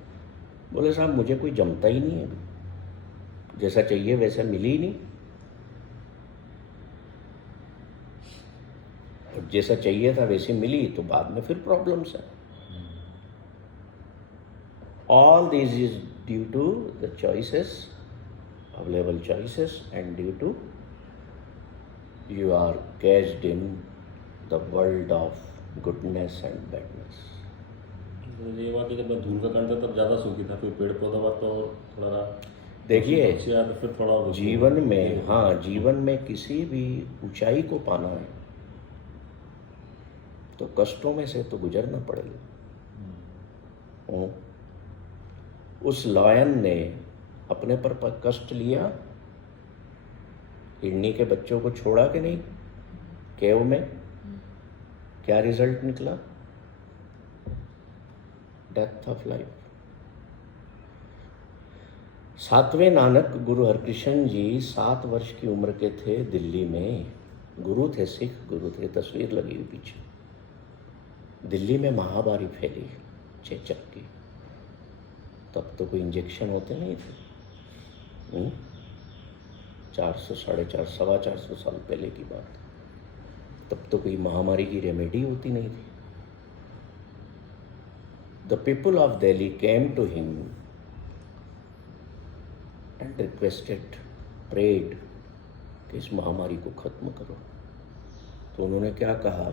बोले साहब मुझे कोई जमता ही नहीं है, जैसा चाहिए वैसा मिल ही नहीं, और जैसा चाहिए था वैसे मिली तो बाद में फिर प्रॉब्लम्स है। All this is due to the choices, available choices, and due to you are caged in the world of goodness and badness. ये बात है, जब मैं धूल का कांड था तब ज़्यादा सूखी था, फिर पेड़ पौधा बात तो थोड़ा देखिए, तो फिर थोड़ा जीवन में, हाँ, जीवन में किसी भी ऊंचाई को पाना है तो कष्टों में से तो गुजरना पड़ेगा। उस लायन ने अपने पर कष्ट लिया, हिरनी के बच्चों को छोड़ा कि नहीं केव में, क्या रिजल्ट निकला? Death of life. 7वें नानक गुरु हरकृष्ण जी 7 वर्ष की उम्र के थे, दिल्ली में। गुरु थे, सिख गुरु थे, तस्वीर लगी हुई पीछे। दिल्ली में महामारी फैली चेचक की। तब तो कोई इंजेक्शन होते नहीं थे। 400 450 450 साल पहले की बात। तब तो कोई महामारी की रेमेडी होती नहीं थी। The people of Delhi came to him and requested, prayed कि इस महामारी को खत्म करो। तो उन्होंने क्या कहा?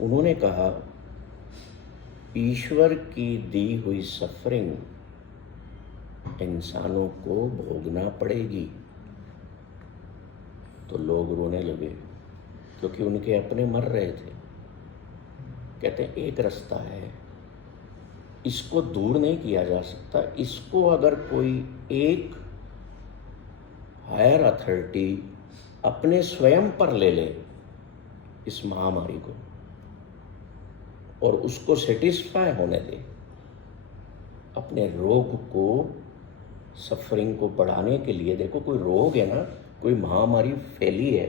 उन्होंने कहा ईश्वर की दी हुई सफरिंग इंसानों को भोगना पड़ेगी। तो लोग रोने लगे क्योंकि उनके अपने मर रहे थे। कहते हैं एक रास्ता है, इसको दूर नहीं किया जा सकता। इसको अगर कोई एक हायर अथॉरिटी अपने स्वयं पर ले ले, इस महामारी को, और उसको सेटिस्फाई होने दे, अपने रोग को, सफरिंग को बढ़ाने के लिए। देखो कोई रोग है ना, कोई महामारी फैली है,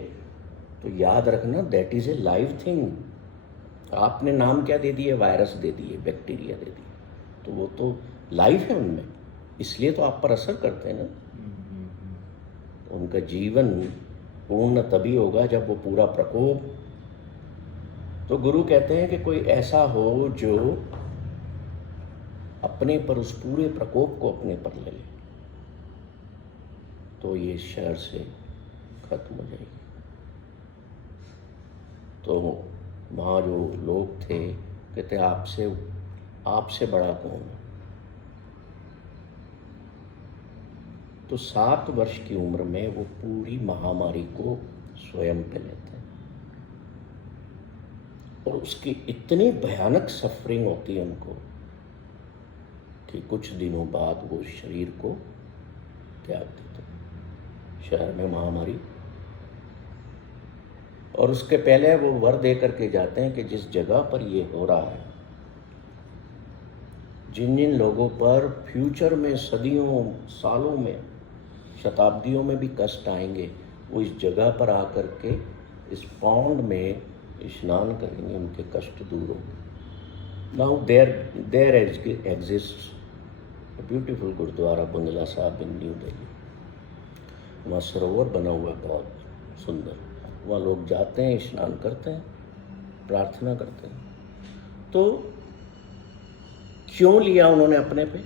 तो याद रखना that is a live thing. आपने नाम क्या दे दिए? वायरस दे दिए, बैक्टीरिया दे दिए, तो वो तो लाइव है उनमें, इसलिए तो आप पर असर करते हैं ना। उनका जीवन पूर्ण तभी होगा जब वो पूरा प्रकोप। तो गुरु कहते हैं कि कोई ऐसा हो जो अपने पर उस पूरे प्रकोप को अपने पर ले ले, तो ये शहर से खत्म हो जाएगी। तो वहाँ जो लोग थे कहते आपसे बड़ा कौन है? तो 7 वर्ष की उम्र में वो पूरी महामारी को स्वयं पे लेते हैं, और उसकी इतनी भयानक सफरिंग होती है उनको कि कुछ दिनों बाद वो शरीर को त्याग देते हैं। शहर में महामारी, और उसके पहले वो वर दे करके जाते हैं कि जिस जगह पर ये हो रहा है, जिन जिन लोगों पर फ्यूचर में सदियों, सालों में, शताब्दियों में भी कष्ट आएंगे, वो इस जगह पर आकर के इस पौंड में स्नान करेंगे, उनके कष्ट दूर होंगे। Now there exist a beautiful Gurudwara Bangla Sahib in new Delhi. वहाँ सरोवर बना हुआ है बहुत सुंदर, वहाँ लोग जाते हैं, स्नान करते हैं, प्रार्थना करते हैं। तो क्यों लिया उन्होंने अपने पे?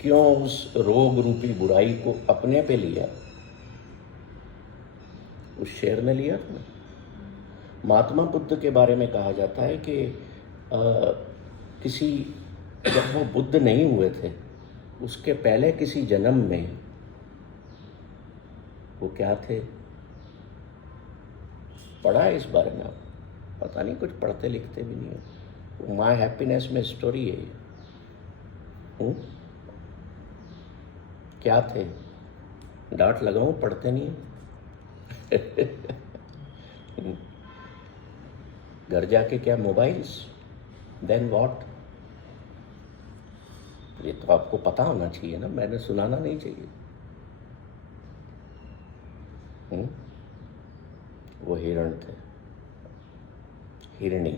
क्यों उस रोग रूपी बुराई को अपने पे लिया? उस शेर ने लिया था। महात्मा बुद्ध के बारे में कहा जाता है कि जब वो बुद्ध नहीं हुए थे, उसके पहले किसी जन्म में वो क्या थे? पढ़ा है इस बारे में? आप पता नहीं, कुछ पढ़ते लिखते भी नहीं हो। माय हैप्पीनेस में स्टोरी है ये। क्या थे? डांट लगाऊं, पढ़ते नहीं घर जाके क्या मोबाइल्स? Then what? ये तो आपको पता होना चाहिए ना, मैंने सुनाना नहीं चाहिए। वो हिरण थे, हिरणी।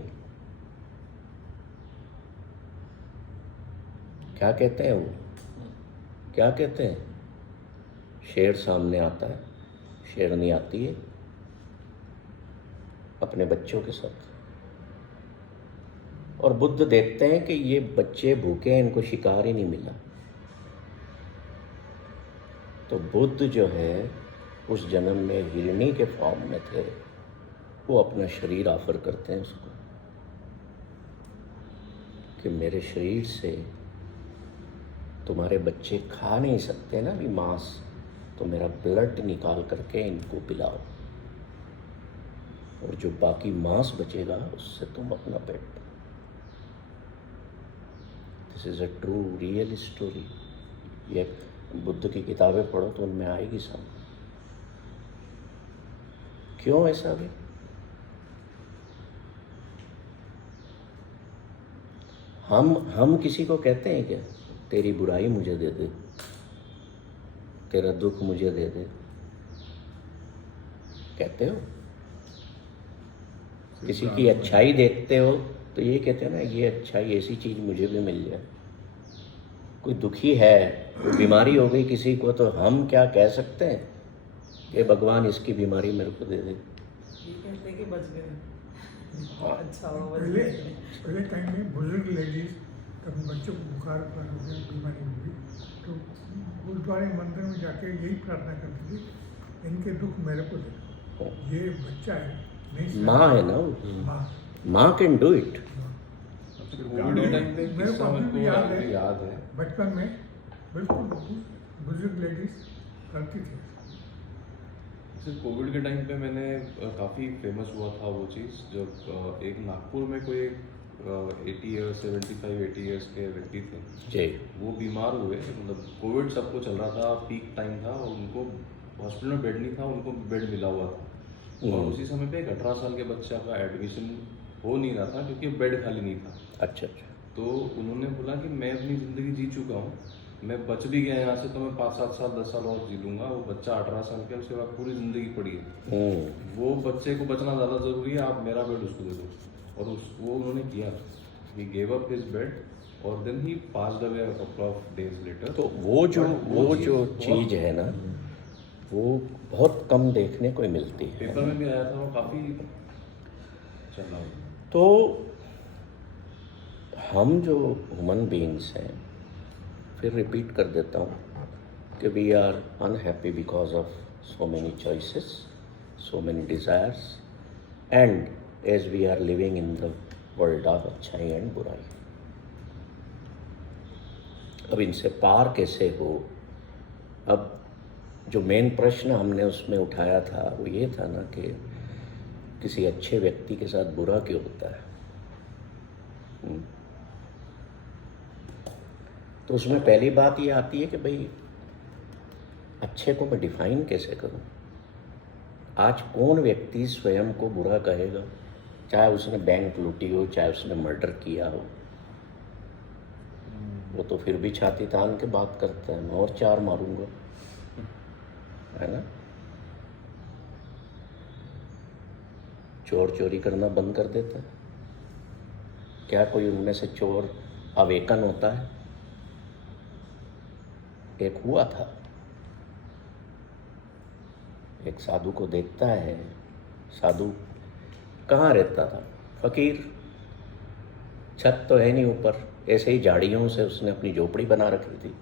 क्या कहते हैं वो? क्या कहते हैं? शेर सामने आता है, शेरनी आती है अपने बच्चों के साथ, और बुद्ध देखते हैं कि ये बच्चे भूखे हैं, इनको शिकार ही नहीं मिला। तो बुद्ध जो है उस जन्म में हिरणी के फॉर्म में थे, वो अपना शरीर ऑफर करते हैं उसको कि मेरे शरीर से तुम्हारे बच्चे खा नहीं सकते ना भी मांस, तो मेरा ब्लड निकाल करके इनको पिलाओ। और जो बाकी मांस बचेगा उससे तुम अपना पेट भरो। This is a true real story. ये बुद्ध की किताबें पढ़ो तो उनमें आएगी सामने। क्यों ऐसा भी? हम किसी को कहते हैं क्या तेरी बुराई मुझे दे दे, तेरा दुख मुझे दे दे? कहते हो? किसी की अच्छाई देखते हो तो ये कहते हैं ना, ये अच्छाई ऐसी चीज़ मुझे भी मिल जाए। कोई दुखी है, कोई बीमारी हो गई किसी को, तो हम क्या कह सकते हैं कि भगवान इसकी बीमारी मेरे को दे दे? ये कहते हैं कि बच गए। हाँ। अच्छा हुआ बच पहले गए। पहले टाइम में बुजुर्ग लेडीज अपने बच्चों को बुखार बीमारी हुई तो गुरुद्वारे मंदिर में जाके यही प्रार्थना करती थी, इनके दुख मेरे को दे, ये बच्चा है नहीं सह माँ है ना वो, माँ। माँ कैन डू इट। कोविड के टाइम पे मेरे को किस्सा अभी मेरे भी को याद है, है। बचपन में बिल्कुल बुजुर्ग लेडीज करती थी। सिर्फ कोविड के टाइम पे मैंने काफ़ी फेमस हुआ था वो चीज़, जब एक नागपुर में कोई 80 ईयर्स 75-80 ईयर्स के व्यक्ति थे, जी। वो बीमार हुए। मतलब कोविड सबको चल रहा था, पीक टाइम था, और उनको हॉस्पिटल में बेड नहीं था, उनको बेड मिला हुआ था। और उसी समय पे एक 18 साल के बच्चा का एडमिशन हो नहीं रहा था क्योंकि बेड खाली नहीं था। अच्छा अच्छा। तो उन्होंने बोला कि मैं अपनी ज़िंदगी जी चुका हूँ, मैं बच भी गया यहाँ से, तो मैं 5-7 साल 10 साल और जी लूँगा। वो बच्चा 18 साल का, उसके बाद पूरी ज़िंदगी पड़ी है। वो बच्चे को बचना ज़्यादा ज़रूरी है, आप मेरा बेड उसको दे दो। और वो उन्होंने किया, he gave up his bed, और then he passed away a couple of days later. तो वो जो चीज़ है ना, वो बहुत कम देखने को मिलती है। पेपर में भी आया था, वो काफ़ी चला। तो हम जो ह्यूमन बीइंग्स हैं, फिर रिपीट कर देता हूँ कि we are unhappy because of so many choices, so many desires, and as we are living in the world of अच्छाई एंड बुराई। अब इनसे पार कैसे हो? अब जो मेन प्रश्न हमने उसमें उठाया था वो ये था ना कि किसी अच्छे व्यक्ति के साथ बुरा क्यों होता है। तो उसमें पहली बात ये आती है कि भाई अच्छे को मैं डिफाइन कैसे करूं? आज कौन व्यक्ति स्वयं को बुरा कहेगा? चाहे उसने बैंक लूटी हो, चाहे उसने मर्डर किया हो, वो तो फिर भी छाती तान के बात करता है, मैं और 4 मारूंगा, है ना? चोर चोरी करना बंद कर देता है क्या? कोई उनमें से चोर अवेकन होता है? एक हुआ था, एक साधु को देखता है। साधु कहाँ रहता था? फकीर, छत तो है नहीं ऊपर, ऐसे ही झाड़ियों से उसने अपनी झोपड़ी बना रखी थी।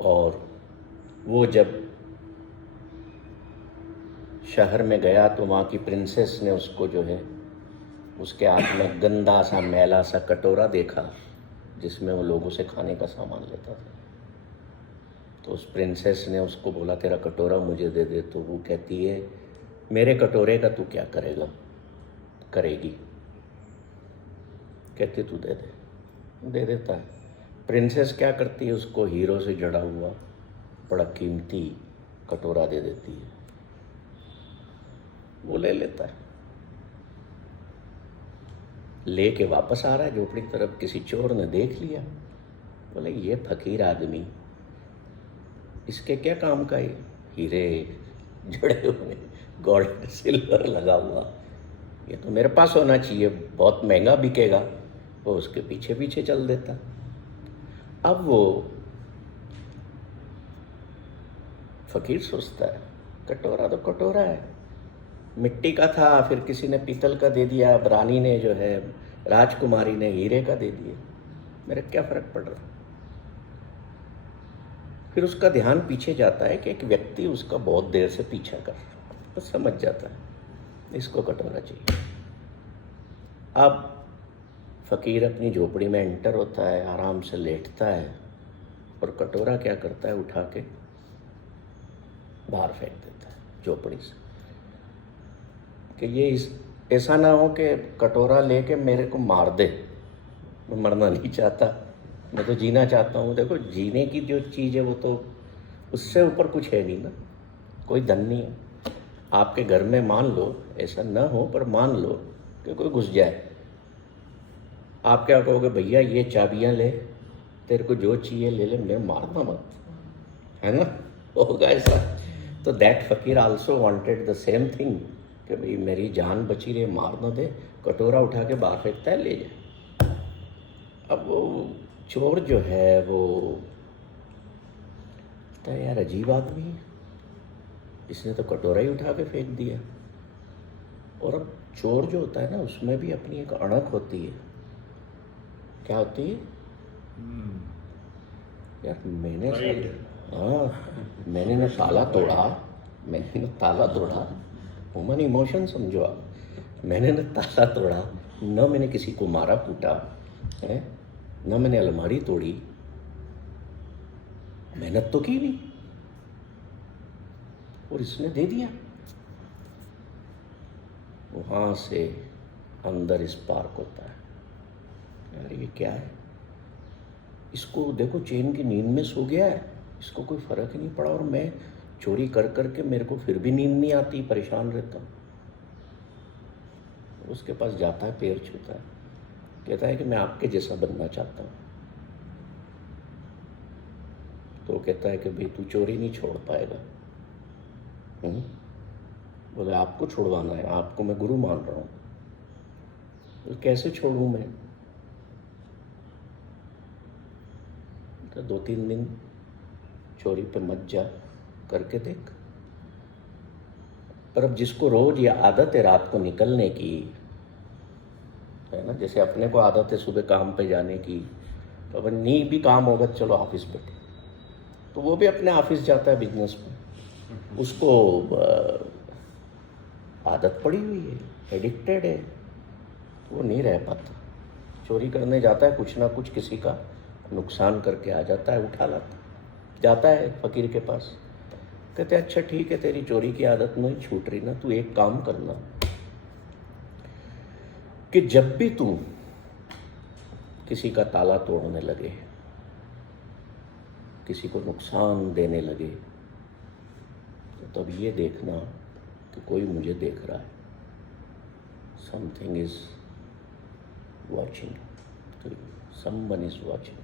और वो जब शहर में गया तो वहाँ की प्रिंसेस ने उसको जो है, उसके हाथ में गंदा सा मैला सा कटोरा देखा जिसमें वो लोगों से खाने का सामान लेता था। तो उस प्रिंसेस ने उसको बोला तेरा कटोरा मुझे दे दे। तो वो कहती है मेरे कटोरे का तू क्या करेगा, करेगी? कहती तू दे दे। दे देता है। प्रिंसेस क्या करती है, उसको हीरो से जड़ा हुआ बड़ा कीमती कटोरा दे देती है। वो ले लेता है, लेके वापस आ रहा है झोपड़ी की तरफ। किसी चोर ने देख लिया, बोले ये फकीर आदमी, इसके क्या काम का? ये हीरे जड़े हुए, गोल्ड सिल्वर लगा हुआ, ये तो मेरे पास होना चाहिए, बहुत महंगा बिकेगा। वो उसके पीछे पीछे चल देता। अब वो फकीर सोचता है कटोरा तो कटोरा है, मिट्टी का था, फिर किसी ने पीतल का दे दिया, अब रानी ने जो है, राजकुमारी ने हीरे का दे दिया, मेरे क्या फ़र्क पड़ रहा। फिर उसका ध्यान पीछे जाता है कि एक व्यक्ति उसका बहुत देर से पीछा कर रहा है, तो समझ जाता है इसको कटोरा चाहिए। अब फ़कीर अपनी झोपड़ी में एंटर होता है, आराम से लेटता है, और कटोरा क्या करता है, उठा के बाहर फेंक देता है झोपड़ी से। कि ये ऐसा ना हो कि कटोरा लेके मेरे को मार दे। मैं मरना नहीं चाहता, मैं तो जीना चाहता हूँ। देखो, जीने की जो चीज़ है वो तो उससे ऊपर कुछ है नहीं ना, कोई धन नहीं है। आपके घर में मान लो, ऐसा ना हो पर मान लो कि कोई घुस जाए, आप क्या कहोगे? भैया ये चाबियाँ ले, तेरे को जो चाहिए ले ले, मैं मारना मत, है ना? होगा ऐसा? तो दैट फकीर also wanted the same thing कि भाई मेरी जान बची रहे, मार ना दे। कटोरा उठा के बाहर फेंकता है, ले जाए। अब वो चोर जो है वो कहता है यार अजीब आदमी है, इसने तो कटोरा ही उठा के फेंक दिया। और अब चोर जो होता है ना, उसमें भी अपनी एक अणख होती है। क्या होती है यार? मैंने मैंने ना ताला तोड़ा, ह्यूमन इमोशन समझो आप। मैंने ना ताला तोड़ा, न मैंने किसी को मारा कूटा है, न मैंने अलमारी तोड़ी, मेहनत तो की नहीं, और इसने दे दिया। वहां से अंदर स्पार्क होता है, यार ये क्या है? इसको देखो, चैन की नींद में सो गया है, इसको कोई फर्क ही नहीं पड़ा, और मैं चोरी कर करके मेरे को फिर भी नींद नहीं आती, परेशान रहता हूँ। उसके पास जाता है, पैर छूता है, कहता है कि मैं आपके जैसा बनना चाहता हूँ। तो वो कहता है कि भाई तू चोरी नहीं छोड़ पाएगा। बोले आपको छुड़वाना है, आपको मैं गुरु मान रहा हूँ। तो कैसे छोड़ूं मैं? तो 2-3 दिन चोरी पे मत जा, करके देख। पर अब जिसको रोज ये आदत है रात को निकलने की, है ना, जैसे अपने को आदत है सुबह काम पे जाने की, तो अब नहीं भी काम होगा चलो ऑफिस पे, तो वो भी अपने ऑफिस जाता है बिजनेस में, उसको आदत पड़ी हुई है, एडिक्टेड है, वो नहीं रह पाता। चोरी करने जाता है, कुछ ना कुछ किसी का नुकसान करके आ जाता है, उठा लाता, जाता है फकीर के पास। कहते अच्छा ठीक है, तेरी चोरी की आदत नहीं छूट रही ना, तू एक काम करना कि जब भी तू किसी का ताला तोड़ने लगे, किसी को नुकसान देने लगे, तो तब ये देखना कि कोई मुझे देख रहा है, something is watching, someone is watching.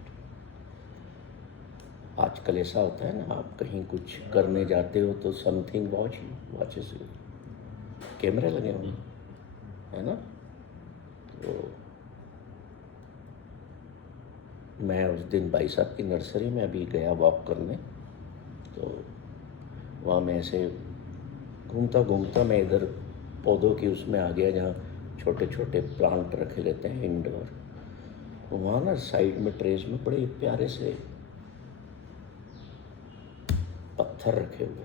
आजकल ऐसा होता है ना, आप कहीं कुछ करने जाते हो तो समथिंग वॉचेस यू, कैमरे लगे होंगे, है ना? तो मैं उस दिन भाई साहब की नर्सरी में अभी गया वॉक करने, तो वहाँ मैं ऐसे घूमता घूमता मैं इधर पौधों की उसमें आ गया जहाँ छोटे छोटे प्लांट रखे रहते हैं इंडोर। वहाँ ना साइड में ट्रेस में बड़े प्यारे से पत्थर रखे हुए,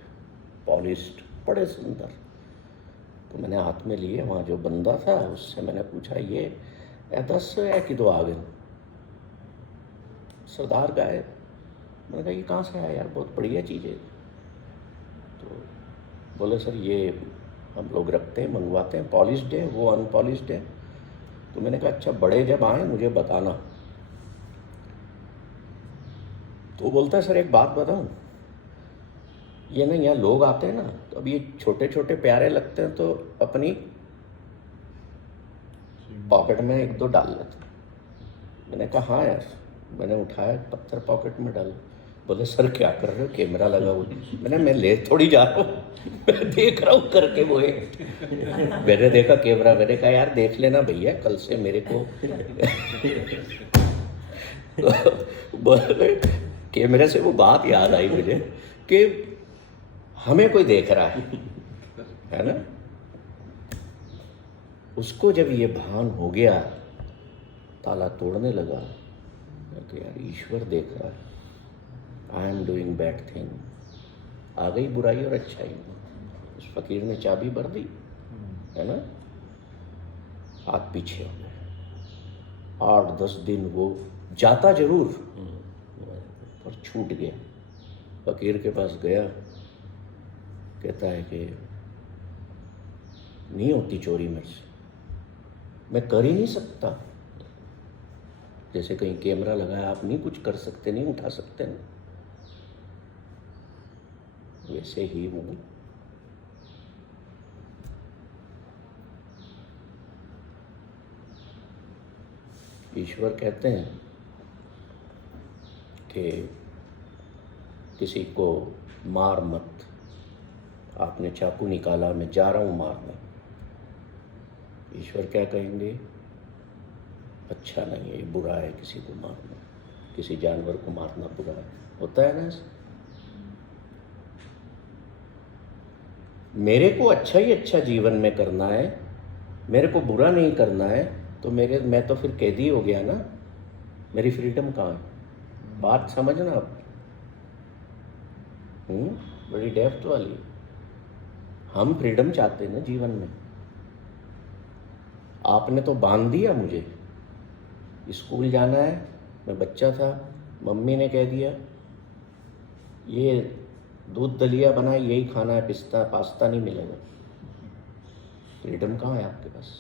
पॉलिश्ड, बड़े सुंदर। तो मैंने हाथ में लिए, वहाँ जो बंदा था उससे मैंने पूछा ये 10 है कि 2 आ गए? सरदार का है। मैंने कहा ये कहाँ से आया यार, बहुत बढ़िया चीज़ है। तो बोले सर ये हम लोग रखते हैं, मंगवाते हैं, पॉलिश्ड है, वो अनपॉलिश्ड है। तो मैंने कहा अच्छा बड़े जब आए मुझे बताना। तो बोलता है सर एक बात बताऊं, ये ना यहाँ लोग आते हैं ना, तो अब ये छोटे छोटे प्यारे लगते हैं तो अपनी पॉकेट में 1-2 डाल लेते। मैंने कहा हाँ यार। मैंने उठाया पत्थर पॉकेट में डाला। बोले सर क्या कर रहे हो, कैमरा लगा हुआ। मैं ले थोड़ी जा रहा हूँ, मैं देख रहा हूँ करके वो है। मैंने देखा कैमरा, मैंने कहा यार देख लेना भैया, कल से मेरे को तो बोले कैमरे से वो बात याद आई मुझे कि हमें कोई देख रहा है ना। उसको जब ये भान हो गया, ताला तोड़ने लगा कि यार ईश्वर देख रहा है, I am doing bad thing. आ गई बुराई और अच्छाई। उस फकीर ने चाबी भर दी, है ना, हाथ पीछे हो गए। 8-10 दिन वो जाता जरूर पर छूट गया। फकीर के पास गया, कहता है कि नहीं होती चोरी मेरे से, मैं कर ही नहीं सकता। जैसे कहीं कैमरा लगाया, आप नहीं कुछ कर सकते, नहीं उठा सकते ना, वैसे ही हूँ। ईश्वर कहते हैं कि किसी को मार मत, आपने चाकू निकाला, मैं जा रहा हूँ मारने। ईश्वर क्या कहेंगे? अच्छा नहीं है, ये बुरा है किसी को मारना, किसी जानवर को मारना बुरा है। होता है ना? मेरे को अच्छा ही अच्छा जीवन में करना है, मेरे को बुरा नहीं करना है, तो मैं तो फिर कैदी हो गया ना। मेरी फ्रीडम कहाँ है? बात समझना आप। बड़ी डेप्थ वाली। हम फ्रीडम चाहते हैं ना जीवन में। आपने तो बांध दिया मुझे। स्कूल जाना है, मैं बच्चा था, मम्मी ने कह दिया ये दूध दलिया बना है, यही खाना है, पास्ता नहीं मिलेगा। फ्रीडम कहाँ है आपके पास?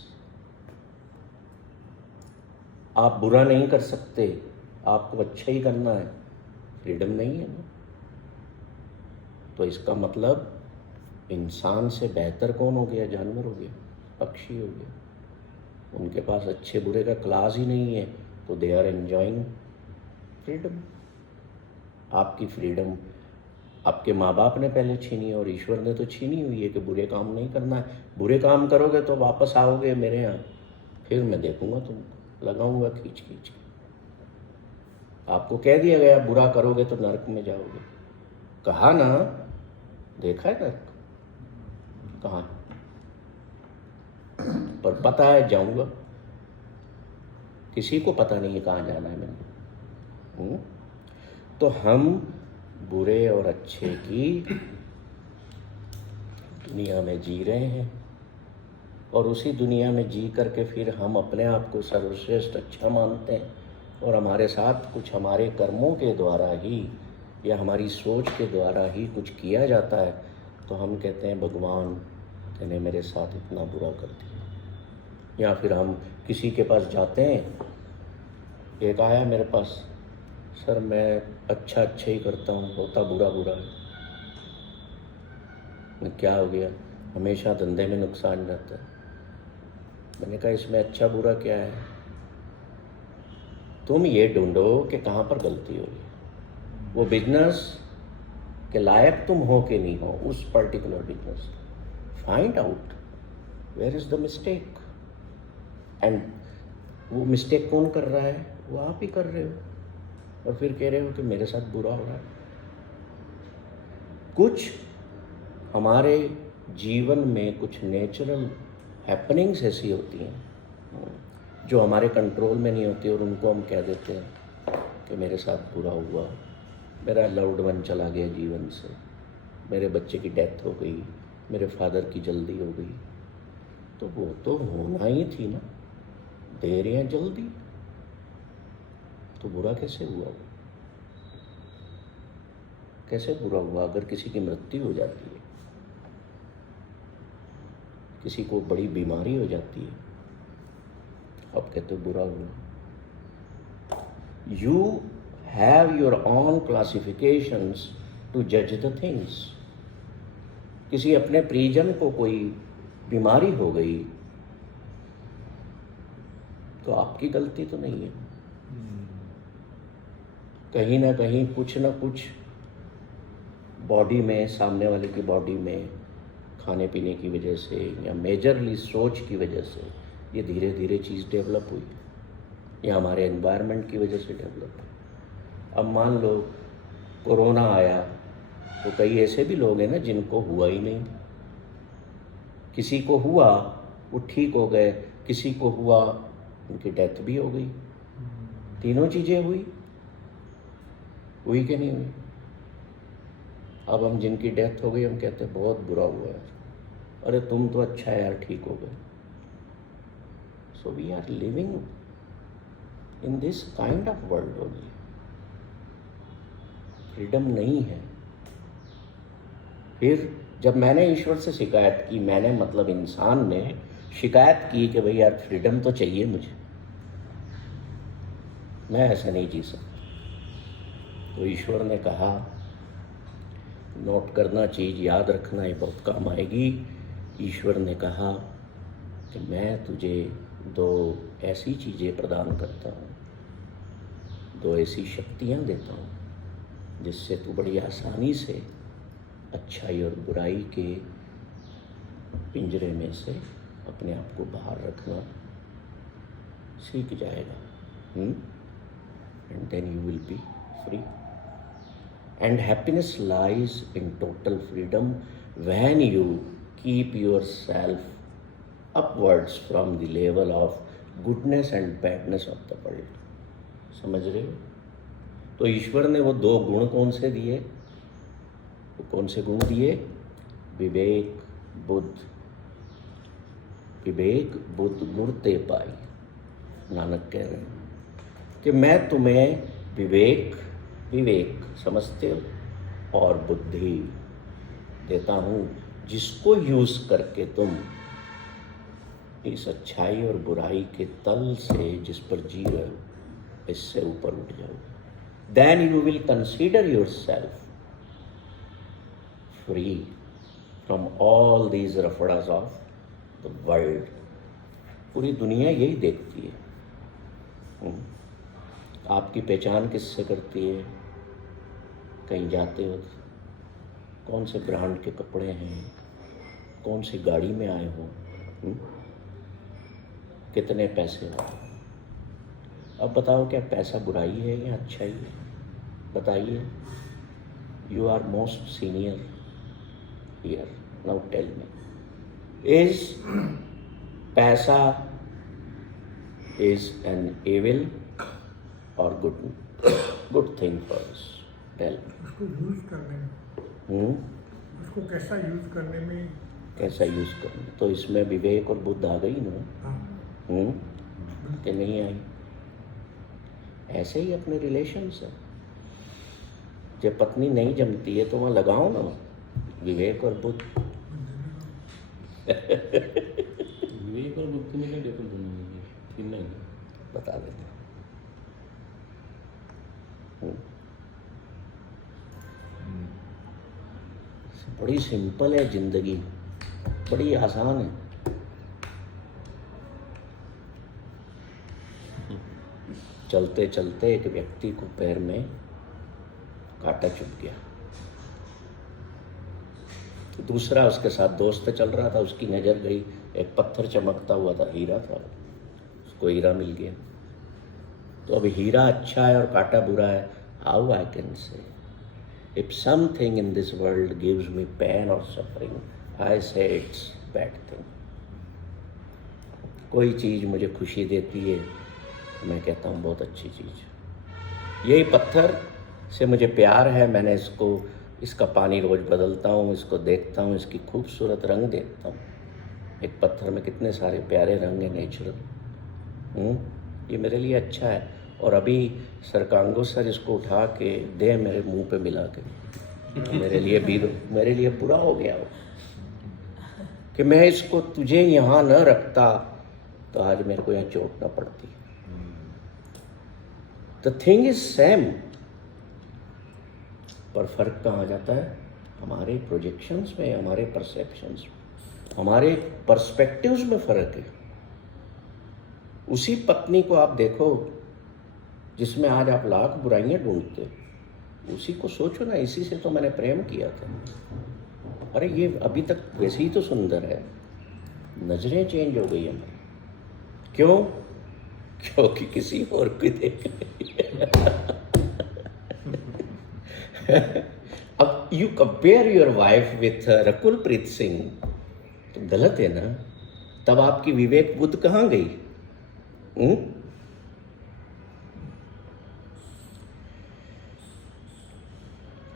आप बुरा नहीं कर सकते, आपको अच्छा ही करना है, फ्रीडम नहीं है ना। तो इसका मतलब इंसान से बेहतर कौन हो गया? जानवर हो गया, पक्षी हो गया। उनके पास अच्छे बुरे का क्लास ही नहीं है, तो दे आर एंजॉइंग फ्रीडम। आपकी फ्रीडम आपके माँ बाप ने पहले छीनी है, और ईश्वर ने तो छीनी हुई है कि बुरे काम नहीं करना है। बुरे काम करोगे तो वापस आओगे मेरे यहाँ, फिर मैं देखूंगा तुमको, लगाऊंगा खींच खींच के। आपको कह दिया गया बुरा करोगे तो नरक में जाओगे, कहा ना? देखा है नरक कहाँ? पर पता है जाऊंगा। किसी को पता नहीं है कहाँ जाना है मैंने। तो हम बुरे और अच्छे की दुनिया में जी रहे हैं, और उसी दुनिया में जी करके फिर हम अपने आप को सर्वश्रेष्ठ अच्छा मानते हैं, और हमारे साथ कुछ हमारे कर्मों के द्वारा ही या हमारी सोच के द्वारा ही कुछ किया जाता है, तो हम कहते हैं भगवान तूने मेरे साथ इतना बुरा कर दिया। या फिर हम किसी के पास जाते हैं, एक आया मेरे पास, सर मैं अच्छा ही करता हूँ, होता बुरा बुरा है। क्या हो गया? हमेशा धंधे में नुकसान रहता है। मैंने कहा इसमें अच्छा बुरा क्या है? तुम ये ढूंढो कि कहाँ पर गलती हो रही। वो बिजनेस के लायक तुम हो कि नहीं हो, उस particular business find out where is the mistake. And वो मिस्टेक कौन कर रहा है? वो आप ही कर रहे हो, और फिर कह रहे हो कि मेरे साथ बुरा हो रहा है। कुछ हमारे जीवन में कुछ नेचुरल हैपनिंग्स ऐसी होती हैं जो हमारे कंट्रोल में नहीं होती, और उनको हम कह देते हैं कि मेरे साथ बुरा हुआ, मेरा लव्ड वन चला गया जीवन से, मेरे बच्चे की डेथ हो गई, मेरे फादर की जल्दी हो गई। तो वो तो होना ही थी ना, देर या जल्दी, तो बुरा कैसे हुआ? कैसे बुरा हुआ? अगर किसी की मृत्यु हो जाती है, किसी को बड़ी बीमारी हो जाती है, अब कहते हो बुरा हुआ। You have your own classifications to जज द थिंग्स। किसी अपने परिजन को कोई बीमारी हो गई तो आपकी गलती तो नहीं है। कहीं ना कहीं कुछ ना कुछ बॉडी में, सामने वाले की बॉडी में, खाने पीने की वजह से या मेजरली सोच की वजह से ये धीरे धीरे चीज़ डेवलप हुई, या हमारे एनवायरनमेंट की वजह से डेवलप हुई। अब मान लो कोरोना आया, तो कई ऐसे भी लोग हैं ना जिनको हुआ ही नहीं। किसी को हुआ, वो ठीक हो गए, किसी को हुआ, उनकी डेथ भी हो गई। तीनों चीज़ें हुई कि नहीं हुई? अब हम जिनकी डेथ हो गई, हम कहते हैं बहुत बुरा हुआ है, अरे तुम तो अच्छा है यार, ठीक हो गए। So we are living in this kind of world only. Freedom नहीं है। फिर जब मैंने ईश्वर से शिकायत की, मैंने मतलब इंसान ने शिकायत की कि भाई यार फ्रीडम तो चाहिए मुझे, मैं ऐसा नहीं जी सकता, तो ईश्वर ने कहा, नोट करना, चीज़ याद रखना, ये बहुत काम आएगी। ईश्वर ने कहा कि मैं तुझे 2 ऐसी चीज़ें प्रदान करता हूँ, 2 ऐसी शक्तियाँ देता हूँ जिससे तू बड़ी आसानी से अच्छाई और बुराई के पिंजरे में से अपने आप को बाहर रखना सीख जाएगा, and then you will be free. And happiness lies in total freedom when you keep your self upwards from the level of goodness and badness of the world. समझ रहे हो? तो ईश्वर ने वो 2 गुण कौन से दिए? वो कौन से गुण दिए? विवेक बुद्ध। विवेक बुद्ध मूर्ते पाई, नानक कह रहे हैं कि मैं तुम्हें विवेक समझते हो और बुद्धि देता हूँ, जिसको यूज करके तुम इस अच्छाई और बुराई के तल से जिस पर जी रहे हो, इससे ऊपर उठ जाओ। Then you will consider yourself free from all these रफड़ास ऑफ द वर्ल्ड। पूरी दुनिया यही देखती है। आपकी पहचान किससे करती है? कहीं जाते हो, कौन से ब्रांड के कपड़े हैं, कौन सी गाड़ी में आए हो, कितने पैसे हो। अब बताओ, क्या पैसा बुराई है या अच्छाई है? बताइए। You are most senior here, now tell me, is पैसा इज एन एविल और good thing for us? Tell me. उसको यूज करने में, उसको कैसा यूज करने में, कैसा यूज करना, तो इसमें विवेक और बुद्ध आ गई ना? हाँ, कि नहीं आई? ऐसे ही अपने रिलेशन से जब पत्नी नहीं जमती है तो वहाँ लगाओ ना विवेक और बुद्ध। विवेक और बुद्धि में क्या डिफरेंस है? नहीं बता देते हैं। बड़ी सिंपल है जिंदगी, बड़ी आसान है। चलते चलते एक व्यक्ति को पैर में कांटा चुभ गया। दूसरा उसके साथ दोस्त चल रहा था, उसकी नज़र गई, एक पत्थर चमकता हुआ था, हीरा था, उसको हीरा मिल गया। तो अब हीरा अच्छा है और कांटा बुरा है। How I can say if something in this world gives me pen और सफरिंग, आई से इट्स बैड थिंग। कोई चीज़ मुझे खुशी देती है, मैं कहता हूँ बहुत अच्छी चीज़। यही पत्थर से मुझे प्यार है, मैंने इसका पानी रोज़ बदलता हूँ, इसको देखता हूँ, इसकी खूबसूरत रंग देखता हूँ। एक पत्थर में कितने सारे प्यारे रंग हैं नेचुरल। ये मेरे लिए अच्छा है। और अभी सरकांगो सर इसको उठा के दे मेरे मुंह पे मिला के, मेरे लिए बुरा हो गया हो कि मैं इसको तुझे यहाँ न रखता तो आज मेरे को यहाँ चोट न पड़ती। द थिंग इज सेम, पर फर्क कहाँ आ जाता है? हमारे प्रोजेक्शंस में, हमारे परसेप्शंस में, हमारे पर्सपेक्टिव्स में फर्क है। उसी पत्नी को आप देखो जिसमें आज आप लाख बुराइयां ढूंढते, उसी को सोचो ना, इसी से तो मैंने प्रेम किया था। अरे ये अभी तक वैसे ही तो सुंदर है। नजरें चेंज हो गई हमारी। क्यों? क्योंकि किसी और को देख अब you compare your wife with Rakul Preet Singh, तो गलत है ना? तब आपकी विवेक बुद्ध कहाँ गई?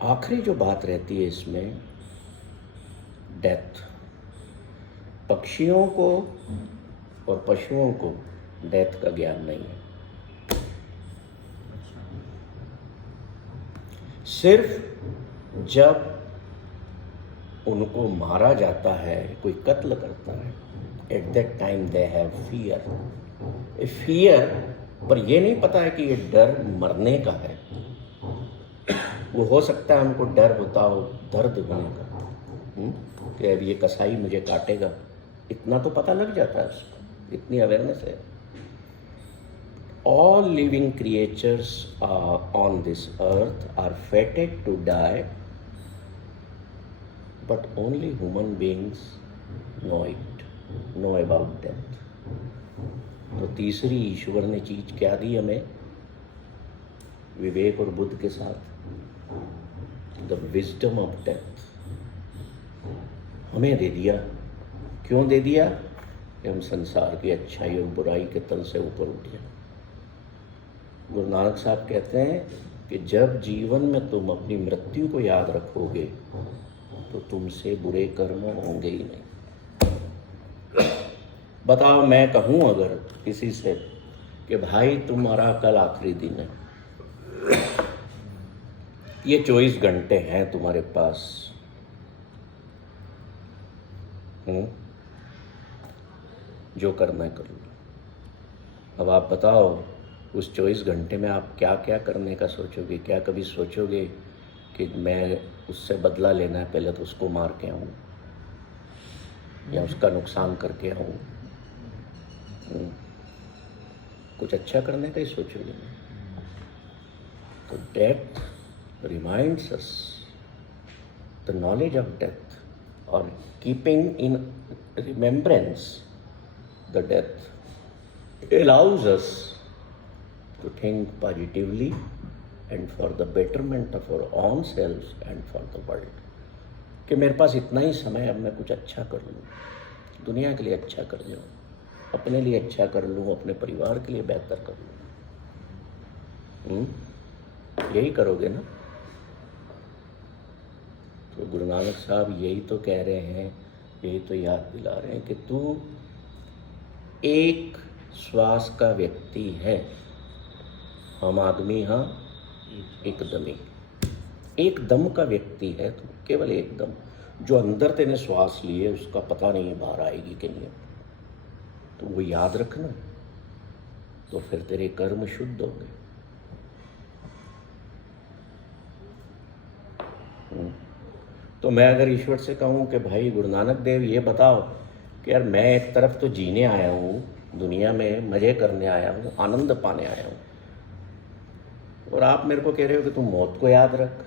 आखिरी जो बात रहती है इसमें, डेथ। पक्षियों को और पशुओं को डेथ का ज्ञान नहीं है। सिर्फ जब उनको मारा जाता है, कोई कत्ल करता है, at that time they have fear, A fear, पर ये नहीं पता है कि ये डर मरने का है। वो हो सकता है उनको डर होता हो दर्द होने का, कि अब ये कसाई मुझे काटेगा, इतना तो पता लग जाता है उसको, इतनी अवेयरनेस है। All living creatures on this earth are fated to die, but only human beings know it, know about death. तो तीसरी ईश्वर ने चीज क्या दी हमें विवेक और बुद्ध के साथ? द विजडम ऑफ डेथ हमें दे दिया। क्यों दे दिया? कि हम संसार की अच्छाई और बुराई के तल से ऊपर उठ जाए। गुरु नानक साहब कहते हैं कि जब जीवन में तुम अपनी मृत्यु को याद रखोगे तो तुमसे बुरे कर्म होंगे ही नहीं। बताओ, मैं कहूँ अगर किसी से कि भाई तुम्हारा कल आखिरी दिन है, ये 24 घंटे हैं तुम्हारे पास, जो करना है कर लो। अब आप बताओ उस 24 घंटे में आप क्या क्या करने का सोचोगे? क्या कभी सोचोगे कि मैं उससे बदला लेना है, पहले तो उसको मार के आऊँ या उसका नुकसान करके आऊँ? कुछ अच्छा करने का ही सोचोगे। तो death reminds us the knowledge of death, और keeping in remembrance the death allows us to think positively and for the betterment of our own selves and for the world। कि मेरे पास इतना ही समय, अब मैं कुछ अच्छा कर लूँ, दुनिया के लिए अच्छा कर लूँ, अपने लिए अच्छा कर लूँ, अपने परिवार के लिए बेहतर कर लूँ। यही करोगे ना? तो गुरु नानक साहब यही तो कह रहे हैं, यही तो याद दिला रहे हैं कि तू एक श्वास का व्यक्ति है, हम आदमी हाँ एकदमी, एक दम का व्यक्ति है तू, केवल एक दम। जो अंदर तेने श्वास लिए उसका पता नहीं बाहर आएगी कि नहीं, तो वो याद रखना, तो फिर तेरे कर्म शुद्ध होंगे। तो मैं अगर ईश्वर से कहूँ कि भाई गुरु नानक देव ये बताओ कि यार मैं एक तरफ तो जीने आया हूँ, दुनिया में मज़े करने आया हूँ, आनंद पाने आया हूँ, और आप मेरे को कह रहे हो कि तुम मौत को याद रख।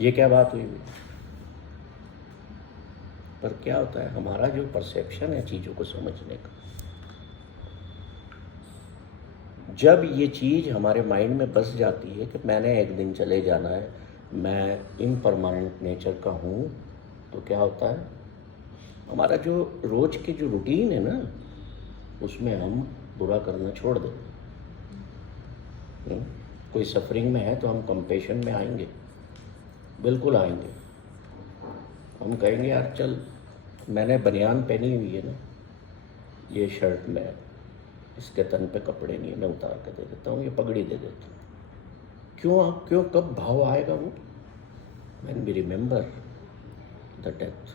ये क्या बात हुई? पर क्या होता है, हमारा जो परसेप्शन है चीज़ों को समझने का, जब ये चीज़ हमारे माइंड में बस जाती है कि मैंने एक दिन चले जाना है, मैं इम्परमानेंट नेचर का हूँ, तो क्या होता है, हमारा जो रोज के जो रूटीन है ना, उसमें हम बुरा करना छोड़ दें। कोई सफरिंग में है तो हम कंपेशन में आएंगे, बिल्कुल आएंगे। हम कहेंगे यार चल, मैंने बनियान पहनी हुई है ना, ये शर्ट में, इसके तन पे कपड़े नहीं है, मैं उतार के दे देता हूँ, ये पगड़ी दे देता हूँ। क्यों कब भाव आएगा वो? When we remember the death.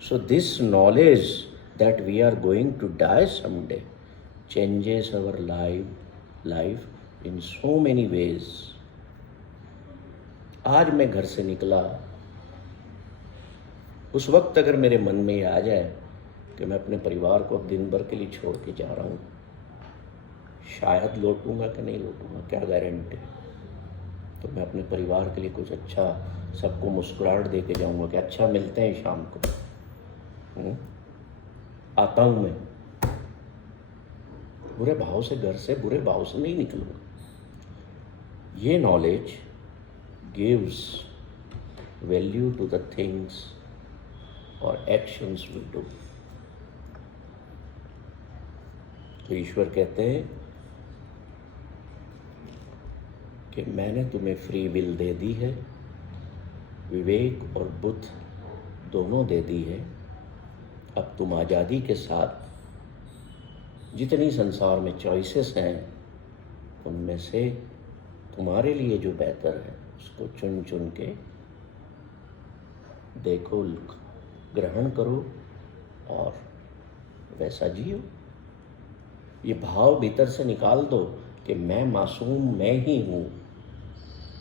So this knowledge that we are going to die someday changes our life in so many ways. आज मैं घर से निकला, उस वक्त अगर मेरे मन में ये आ जाए कि मैं अपने परिवार को अब दिन भर के लिए छोड़ के जा रहा हूँ, शायद लौटूंगा कि नहीं लौटूंगा, क्या गारंटी है? तो मैं अपने परिवार के लिए कुछ अच्छा, सबको मुस्कुराहट दे के जाऊँगा कि अच्छा मिलते हैं शाम को, आता हूँ मैं। बुरे भाव से, घर से बुरे भाव से नहीं निकलूँगा। ये knowledge gives value to the things और एक्शंस वी डू। तो ईश्वर कहते हैं कि मैंने तुम्हें फ्री विल दे दी है, विवेक और बुद्ध दोनों दे दी है। अब तुम आज़ादी के साथ जितनी संसार में चॉइसेस हैं उनमें से तुम्हारे लिए जो बेहतर है उसको चुन चुन के देखो, ग्रहण करो और वैसा जियो। ये भाव भीतर से निकाल दो कि मैं मासूम मैं ही हूँ।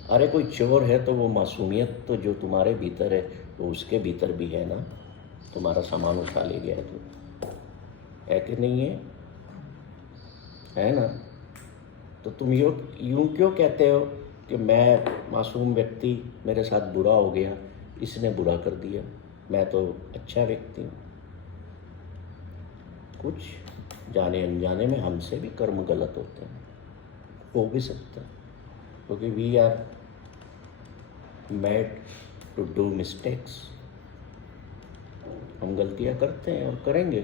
अरे कोई चोर है तो वो मासूमियत तो जो तुम्हारे भीतर है वो उसके भीतर भी है ना। तुम्हारा सामान उठा ले गया तो है कि नहीं है ना। तो तुम यूं क्यों कहते हो कि मैं मासूम व्यक्ति, मेरे साथ बुरा हो गया, इसने बुरा कर दिया, मैं तो अच्छा व्यक्ति हूँ। कुछ जाने अनजाने में हमसे भी कर्म गलत होते हैं, हो भी सकता है, क्योंकि we are made to do mistakes. हम गलतियां करते हैं और करेंगे,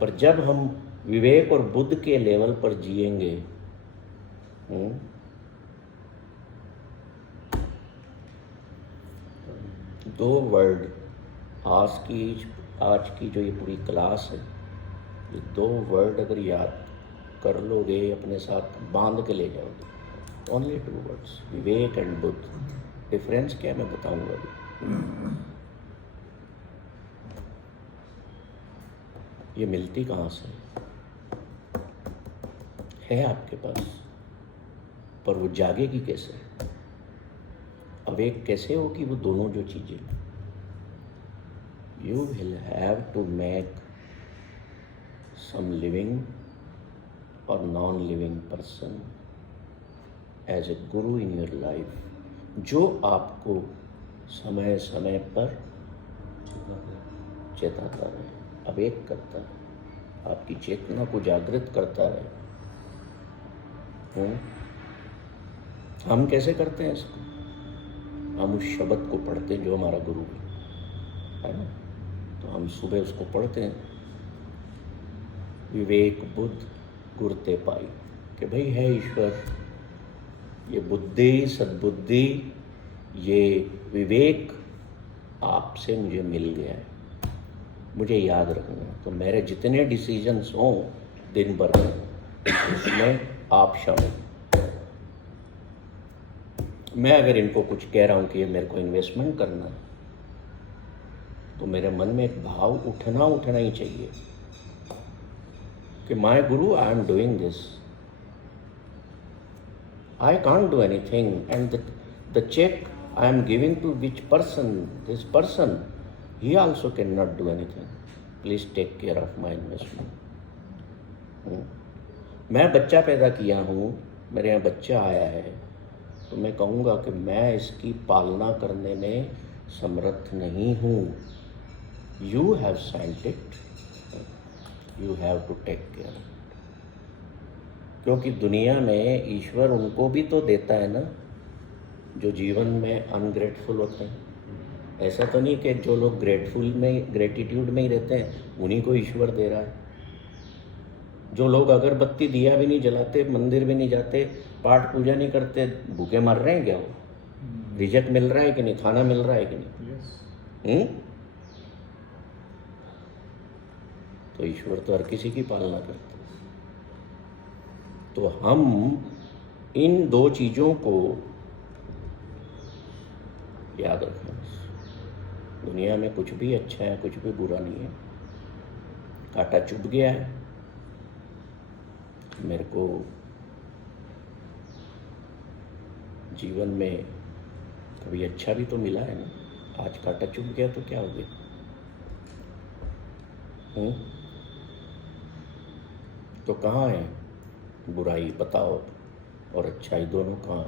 पर जब हम विवेक और बुद्ध के लेवल पर जिएंगे, दो वर्ड आज की जो ये पूरी क्लास है, ये दो वर्ड अगर याद कर लोगे, अपने साथ बांध के ले जाओगे, only 2 words, Vivek and Buddha. Difference क्या मैं बताऊंगा अभी। ये मिलती कहाँ से है आपके पास, पर वो जागेगी कैसे, अवेक कैसे होगी वो दोनों जो चीजें। You will have to make some living और non living person as a guru in your life, जो आपको समय समय पर चेताता रहे, अवेक करता है, आपकी चेतना को जागृत करता है। हम कैसे करते हैं इसको? हम उस शब्द को पढ़ते हैं जो हमारा गुरु है ना। तो हम सुबह उसको पढ़ते हैं, विवेक बुद्ध गुरते पाई, कि भाई है ईश्वर, ये बुद्धि सद्बुद्धि ये विवेक आपसे मुझे मिल गया है, मुझे याद रखना है। तो मेरे जितने डिसीजंस हों दिन भर में, उसमें आप शामिल। मैं अगर इनको कुछ कह रहा हूँ कि ये मेरे को इन्वेस्टमेंट करना है, तो मेरे मन में एक भाव उठना ही चाहिए कि my Guru, I am doing this, I can't do anything, and the check I am giving to which person, this person, he also cannot do anything. Please take care of my investment. मैं बच्चा पैदा किया हूँ, मेरे यहाँ बच्चा आया है, तो मैं कहूँगा कि मैं इसकी पालना करने में समर्थ नहीं हूँ। You have sent it, you have to take care. क्योंकि दुनिया में ईश्वर उनको भी तो देता है ना जो जीवन में अनग्रेटफुल होते हैं। ऐसा तो नहीं कि जो लोग ग्रेटिट्यूड में ही रहते हैं उन्हीं को ईश्वर दे रहा है। जो लोग अगरबत्ती दिया भी नहीं जलाते, मंदिर भी नहीं जाते, पाठ पूजा नहीं करते, भूखे मर रहे हैं क्या? वो रिजक मिल रहा है कि नहीं, खाना मिल रहा है कि नहीं? तो ईश्वर तो हर किसी की पालना करता है। तो हम इन दो चीज़ों को याद रखें। दुनिया में कुछ भी अच्छा है, कुछ भी बुरा नहीं है। कांटा चुभ गया है, मेरे को जीवन में कभी अच्छा भी तो मिला है ना। आज कांटा चुभ गया तो क्या हो गया? तो कहाँ है बुराई बताओ, और अच्छाई दोनों कहाँ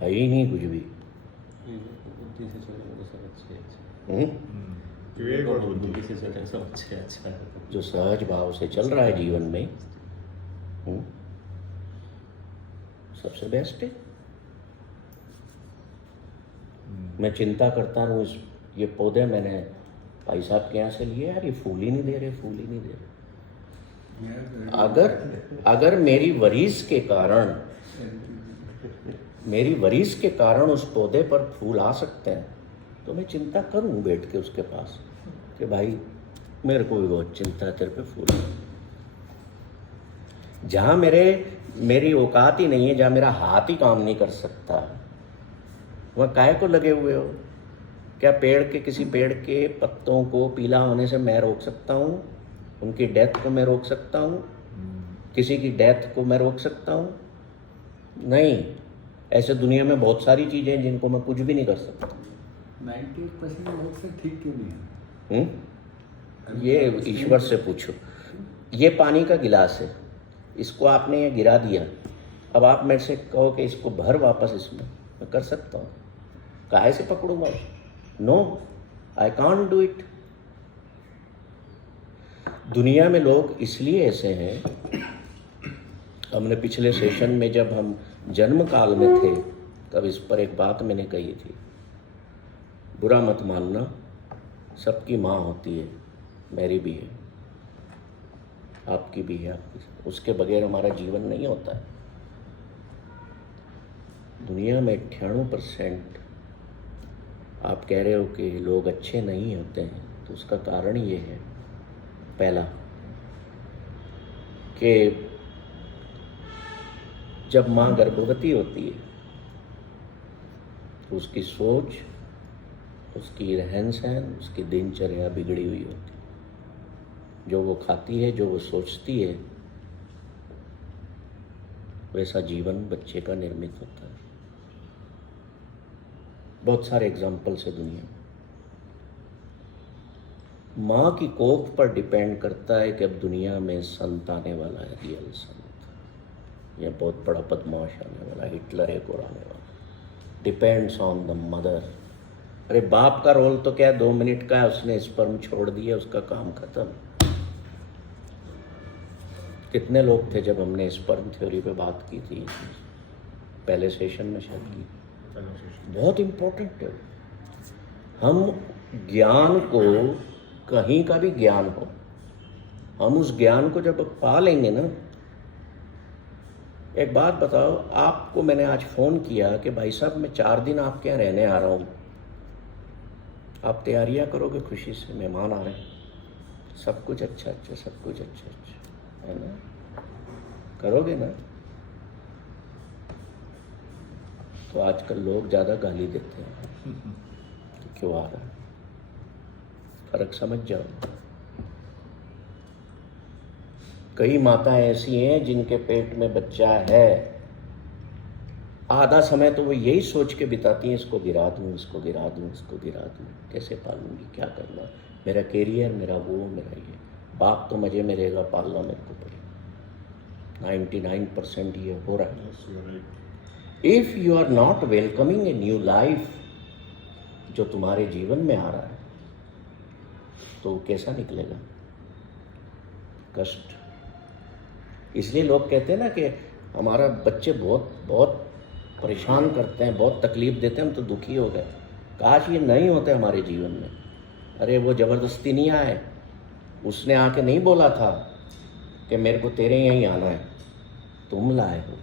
है ही नहीं कुछ भी। बुद्धि से चलेंगे तो सब अच्छे विवेक और बुद्धि बुद्धि से चलेंगे सब अच्छे अच्छा है। जो सहज भाव से चल रहा है जीवन में, सबसे बेस्ट है। मैं चिंता करता रहूँ, ये पौधे मैंने भाई साहब के यहाँ से लिए, यार ये फूल ही नहीं दे रहे। अगर मेरी वरीस के कारण उस पौधे पर फूल आ सकते हैं, तो मैं चिंता करूं बैठ के उसके पास कि भाई मेरे को भी बहुत चिंता है तेरे पे फूल। जहाँ मेरी औकात ही नहीं है, जहाँ मेरा हाथ ही काम नहीं कर सकता, वहाँ काहे को लगे हुए हो? क्या किसी पेड़ के पत्तों को पीला होने से मैं रोक सकता हूँ? उनकी डेथ को मैं रोक सकता हूँ? किसी की डेथ को मैं रोक सकता हूँ? नहीं। ऐसे दुनिया में बहुत सारी चीज़ें हैं जिनको मैं कुछ भी नहीं कर सकता। 98% लोग से ठीक क्यों नहीं है? ये ईश्वर से पूछो। ये पानी का गिलास है, इसको आपने ये गिरा दिया, अब आप मेरे से कहो कि इसको भर वापस, इसमें मैं कर सकता हूँ? काहे से पकड़ूंगा उसको? No, I can't do it. दुनिया में लोग इसलिए ऐसे हैं, हमने पिछले सेशन में जब हम जन्म काल में थे तब इस पर एक बात मैंने कही थी, बुरा मत मानना, सबकी माँ होती है, मेरी भी है, आपकी भी है, उसके बगैर हमारा जीवन नहीं होता है। दुनिया में 98% आप कह रहे हो कि लोग अच्छे नहीं होते हैं, तो उसका कारण ये है, पहला कि जब माँ गर्भवती होती है तो उसकी सोच, उसकी रहन सहन, उसकी दिनचर्या बिगड़ी हुई होती है। जो वो खाती है, जो वो सोचती है, वैसा जीवन बच्चे का निर्मित होता है। बहुत सारे एग्जाम्पल्स है दुनिया में। माँ की कोख पर डिपेंड करता है कि अब दुनिया में संत आने वाला है, रियल संत, या बहुत बड़ा बदमाश आने वाला, हिटलर एक और आने वाला। Depends on the mother. अरे बाप का रोल तो क्या 2 मिनट का है, उसने स्पर्म छोड़ दिया, उसका काम खत्म। कितने लोग थे जब हमने स्पर्म थ्योरी पे बात की थी, पहले सेशन में शायद की। बहुत इम्पोर्टेंट है। हम ज्ञान को, कहीं का भी ज्ञान हो, हम उस ज्ञान को जब पा लेंगे ना। एक बात बताओ, आपको मैंने आज फ़ोन किया कि भाई साहब मैं 4 दिन आपके यहाँ रहने आ रहा हूँ, आप तैयारियाँ करोगे खुशी से, मेहमान आ रहे हैं, सब कुछ अच्छा अच्छा, सब कुछ अच्छा अच्छा, है ना? करोगे ना? तो आजकल लोग ज़्यादा गाली देते हैं कि क्यों आ रहा है। फर्क समझ जाओ। कई माताएं ऐसी हैं जिनके पेट में बच्चा है, आधा समय तो वो यही सोच के बिताती हैं, इसको गिरा दूँ, इसको गिरा दूँ, इसको गिरा दूँ, कैसे पालूंगी, क्या करना, मेरा कैरियर, मेरा वो, मेरा ये। बाप तो मज़े में रहेगा, पालना मेरे को पड़ेगा। 99% ये हो रहा है। If you are not welcoming a new life जो तुम्हारे जीवन में आ रहा है, तो कैसा निकलेगा? कष्ट। इसलिए लोग कहते हैं ना कि हमारा बच्चे बहुत बहुत परेशान करते हैं, बहुत तकलीफ देते हैं, हम तो दुखी हो गए। काश ये नहीं होते हमारे जीवन में। अरे वो ज़बरदस्ती नहीं आए, उसने आके नहीं बोला था कि मेरे को तेरे यहीं आना है, तुम लाए हो,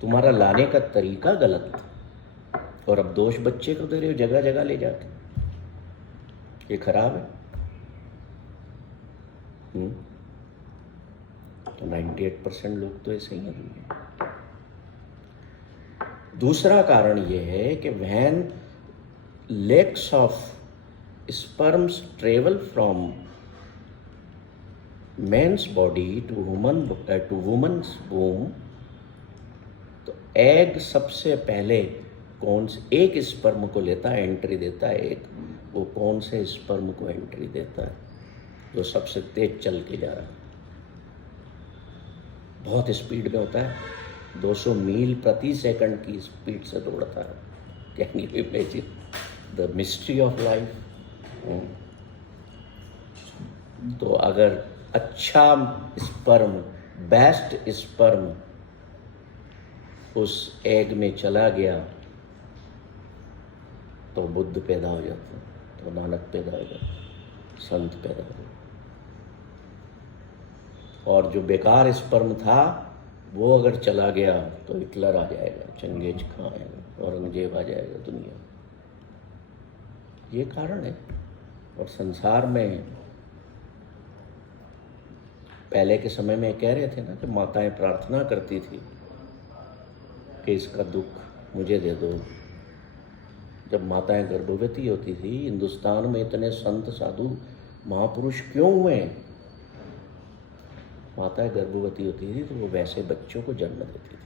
तुम्हारा लाने का तरीका गलत था, और अब दोष बच्चे को दे रहे हो जगह जगह ले जाके। ये खराब है। तो 98% लोग तो ऐसे ही हैं। दूसरा कारण ये है कि when lakhs of sperms travel from men's body to woman's womb, तो एग सबसे पहले कौन से एक स्पर्म को लेता है, एंट्री देता है एक, वो कौन से स्पर्म को एंट्री देता है? जो सबसे तेज चल के जा रहा है, बहुत स्पीड में होता है, 200 मील प्रति सेकंड की स्पीड से दौड़ता है। Can you imagine the mystery of life? तो अगर अच्छा स्पर्म, बेस्ट स्पर्म उस एग में चला गया तो बुद्ध पैदा हो जाता, तो नानक पैदा हो जाता, संत पैदा हो जाता। और जो बेकार स्पर्म था वो अगर चला गया तो हिटलर आ जाएगा, चंगेज खां आएगा, औरंगजेब आ जाएगा दुनिया। ये कारण है। और संसार में पहले के समय में कह रहे थे ना कि माताएं प्रार्थना करती थी कि इसका दुख मुझे दे दो। जब माताएं गर्भवती होती थी, हिंदुस्तान में इतने संत साधु महापुरुष क्यों हुए? माताएं गर्भवती होती थी तो वो वैसे बच्चों को जन्म देती थी।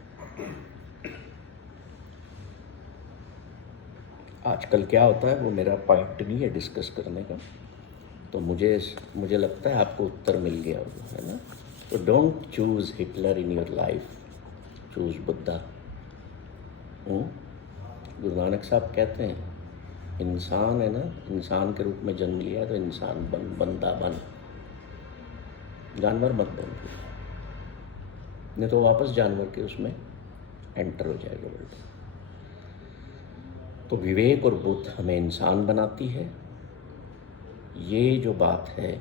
आजकल क्या होता है वो मेरा पॉइंट नहीं है डिस्कस करने का, तो मुझे लगता है आपको उत्तर मिल गया होगा, है ना। तो don't choose Hitler in your life, choose Buddha. Guru Nanak साहब कहते हैं इंसान है ना, इंसान के रूप में जन्म लिया तो इंसान बन, बंदा बन, जानवर मत बन, नहीं तो वापस जानवर के उसमें एंटर हो जाएगा वर्ल्ड। तो विवेक और बुद्ध हमें इंसान बनाती है। ये जो बात है,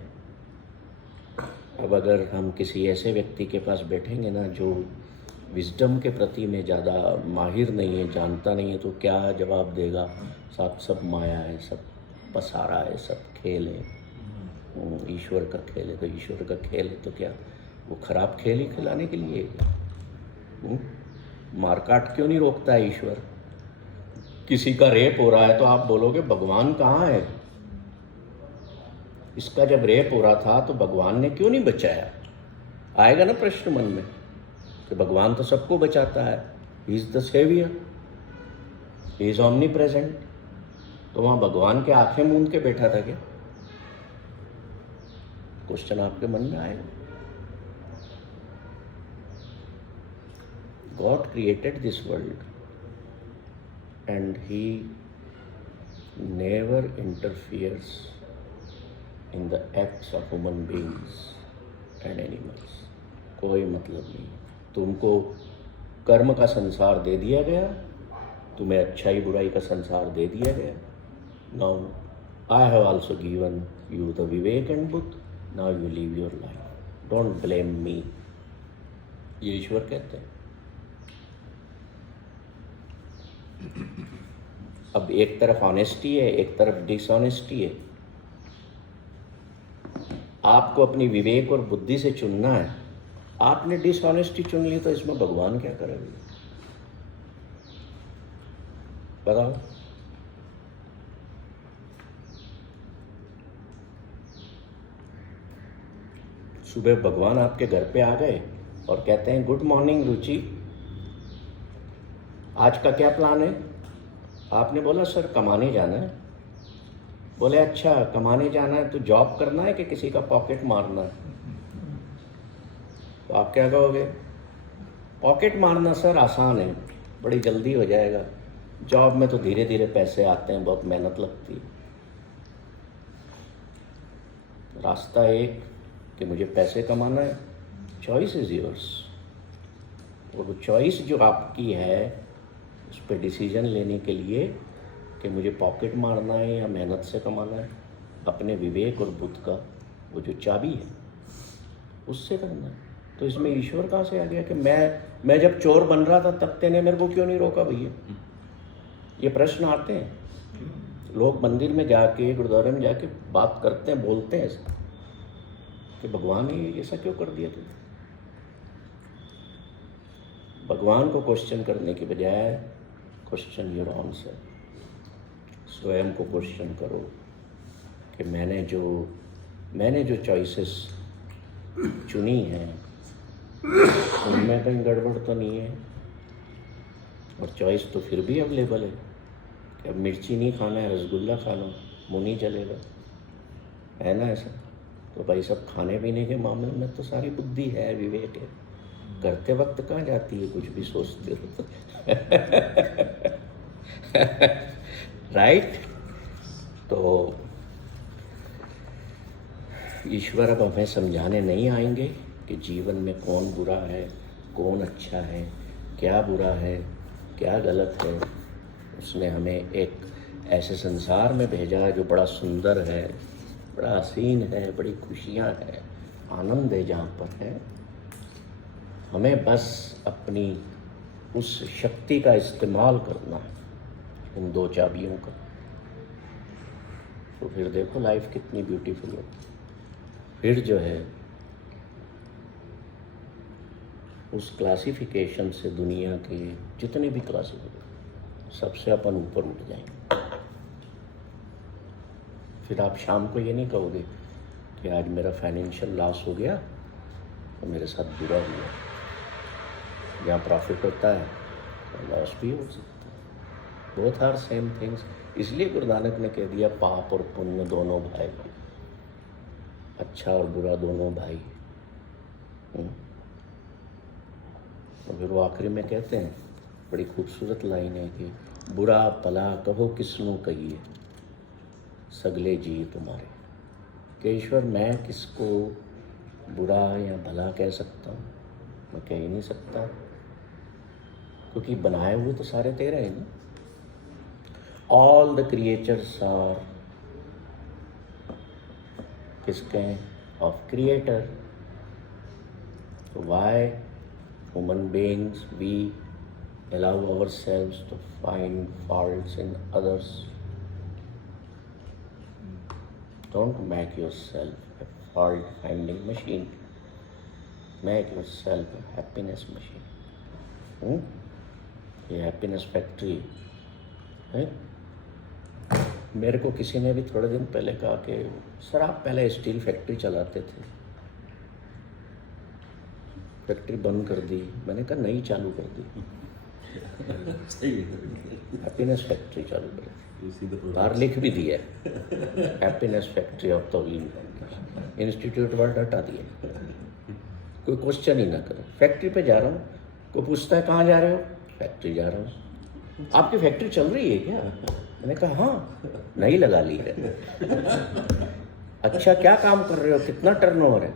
अब अगर हम किसी ऐसे व्यक्ति के पास बैठेंगे ना जो विजडम के प्रति में ज़्यादा माहिर नहीं है, जानता नहीं है, तो क्या जवाब देगा? सब माया है, सब पसारा है, सब खेल है, ईश्वर का खेल है। तो ईश्वर का खेल है तो क्या वो खराब खेल ही खिलाने के लिए? मारकाट क्यों नहीं रोकता है ईश्वर? किसी का रेप हो रहा है तो आप बोलोगे भगवान कहाँ है? इसका जब रेप हो रहा था तो भगवान ने क्यों नहीं बचाया? आएगा ना प्रश्न मन में कि भगवान तो सबको बचाता है, he is the saviour, he is omni present. तो वहां भगवान के आंखें मूंद के बैठा था क्या? क्वेश्चन आपके मन में आएगा। God created this world and he never interferes in the acts of human beings and animals. कोई मतलब नहीं। तुमको कर्म का संसार दे दिया गया, तुम्हें अच्छाई बुराई का संसार दे दिया गया। Now I have also given you the Vivek and Buddha. Now you live your life. Don't blame me. ये ईश्वर कहते हैं। अब एक तरफ ऑनेस्टी है, एक तरफ डिसऑनेस्टी है। आपको अपनी विवेक और बुद्धि से चुनना है। आपने डिसऑनेस्टी चुन ली तो इसमें भगवान क्या करेंगे? बताओ। सुबह भगवान आपके घर पे आ गए और कहते हैं गुड मॉर्निंग रुचि, आज का क्या प्लान है? आपने बोला सर कमाने जाना है। बोले अच्छा कमाने जाना है तो जॉब करना है कि किसी का पॉकेट मारना है? तो आप क्या कहोगे? पॉकेट मारना सर आसान है, बड़ी जल्दी हो जाएगा, जॉब में तो धीरे धीरे पैसे आते हैं, बहुत मेहनत लगती है। रास्ता एक कि मुझे पैसे कमाना है, चॉइस इज योर्स। और वो चॉइस जो आपकी है उस पर डिसीजन लेने के लिए कि मुझे पॉकेट मारना है या मेहनत से कमाना है, अपने विवेक और बुद्ध का वो जो चाबी है उससे करना है। तो इसमें ईश्वर कहाँ से आ गया कि मैं जब चोर बन रहा था तब तेने मेरे को क्यों नहीं रोका भैया? ये प्रश्न आते हैं। लोग मंदिर में जाके, गुरुद्वारे में जाके बात करते हैं, बोलते हैं ऐसा कि भगवान ने ऐसा क्यों कर दिया तुझे? भगवान को क्वेश्चन करने के बजाय क्वेश्चन योर आंसर। स्वयं को क्वेश्चन करो कि मैंने जो चॉइसेस चुनी हैं उनमें कहीं गड़बड़ तो नहीं है। और चॉइस तो फिर भी अवेलेबल है कि अब मिर्ची नहीं खाना है, रसगुल्ला खा लो, मुँह नहीं जलेगा, है ना ऐसा? तो भाई सब खाने पीने के मामले में तो सारी बुद्धि है, विवेक है। करते वक्त कहाँ जाती है कुछ भी सोचते हो राइट? तो ईश्वर अब हमें समझाने नहीं आएंगे कि जीवन में कौन बुरा है, कौन अच्छा है, क्या बुरा है, क्या गलत है। उसने हमें एक ऐसे संसार में भेजा जो बड़ा सुंदर है, बड़ा हसीन है, बड़ी खुशियाँ हैं, आनंद है जहाँ पर है। हमें बस अपनी उस शक्ति का इस्तेमाल करना है, उन दो चाबियों का। तो फिर देखो लाइफ कितनी ब्यूटीफुल है। फिर जो है उस क्लासिफिकेशन से दुनिया के जितने भी क्लासिफिकेशन सबसे अपन ऊपर उठ जाएंगे। फिर आप शाम को ये नहीं कहोगे कि आज मेरा फाइनेंशियल लॉस हो गया तो मेरे साथ बुरा हुआ। जहाँ प्रॉफिट होता है लॉस भी हो सकता है। Both are same things. इसलिए गुरु नानक ने कह दिया पाप और पुण्य दोनों भाई, अच्छा और बुरा दोनों भाई। और फिर वो आखिरी में कहते हैं, बड़ी खूबसूरत लाइन है कि बुरा भला कहो किसनों कहिए सगले जी तुम्हारे। कि ईश्वर मैं किसको बुरा या भला कह सकता हूँ? मैं कह ही नहीं सकता, क्योंकि बनाए हुए तो सारे तेरे हैं ना। ऑल द क्रिएचर्स आर किसके? Of creator. So why human beings we allow ourselves to find faults in others? Don't make yourself a fault finding machine. Make yourself a happiness machine. ये हैप्पीनेस फैक्ट्री है। मेरे को किसी ने भी थोड़े दिन पहले कहा कि सर आप पहले स्टील फैक्ट्री चलाते थे, फैक्ट्री बंद कर दी। मैंने कहा नहीं, चालू कर दी। सही है। हैप्पीनेस फैक्ट्री चालू कर दी। इसी तो बाहर लिख भी दिया है, हैप्पीनेस फैक्ट्री ऑफ तौहीन इंस्टीट्यूट वर्ड हटा दिया। कोई क्वेश्चन ही ना करे। फैक्ट्री पे जा रहा हूँ, कोई पूछता है कहाँ जा रहे हो? फैक्ट्री जा रहा हूँ। आपकी फैक्ट्री चल रही है क्या? मैंने कहा हाँ, नहीं लगा ली है। अच्छा क्या काम कर रहे हो, कितना टर्नओवर है?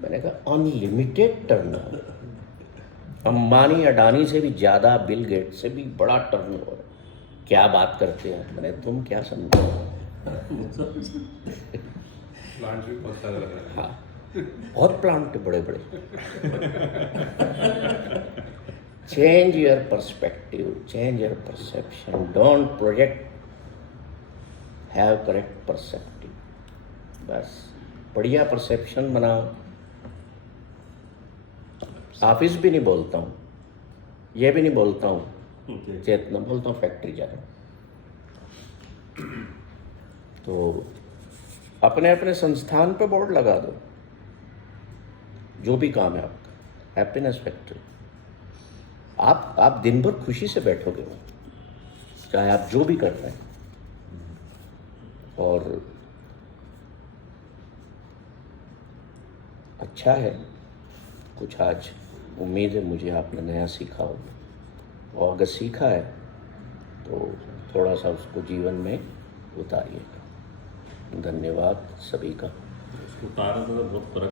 मैंने कहा अनलिमिटेड टर्नओवर, अंबानी अडानी से भी ज़्यादा, बिल गेट से भी बड़ा टर्नओवर है। क्या बात करते हैं? मैंने तुम क्या समझो? प्लांट भी बहुत सारे लग रहे हैं। हाँ, बहुत प्लांट है बड़े बड़े। Change your perspective, change your perception, don't project, have correct perceptive. बस बढ़िया परसेप्शन बनाओ। ऑफिस भी नहीं बोलता हूँ, ये भी नहीं बोलता हूँ चेतना, बोलता हूँ फैक्ट्री जा रहा हूँ। तो अपने अपने संस्थान पे बोर्ड लगा दो, जो भी काम है आपका, हैप्पीनेस फैक्ट्री। आप दिन भर खुशी से बैठोगे, चाहे आप जो भी कर रहे हैं। और अच्छा है, कुछ आज उम्मीद है मुझे आपने नया सीखा हो, और अगर सीखा है तो थोड़ा सा उसको जीवन में उतारिएगा। धन्यवाद सभी का। उतारने से तो बहुत फर्क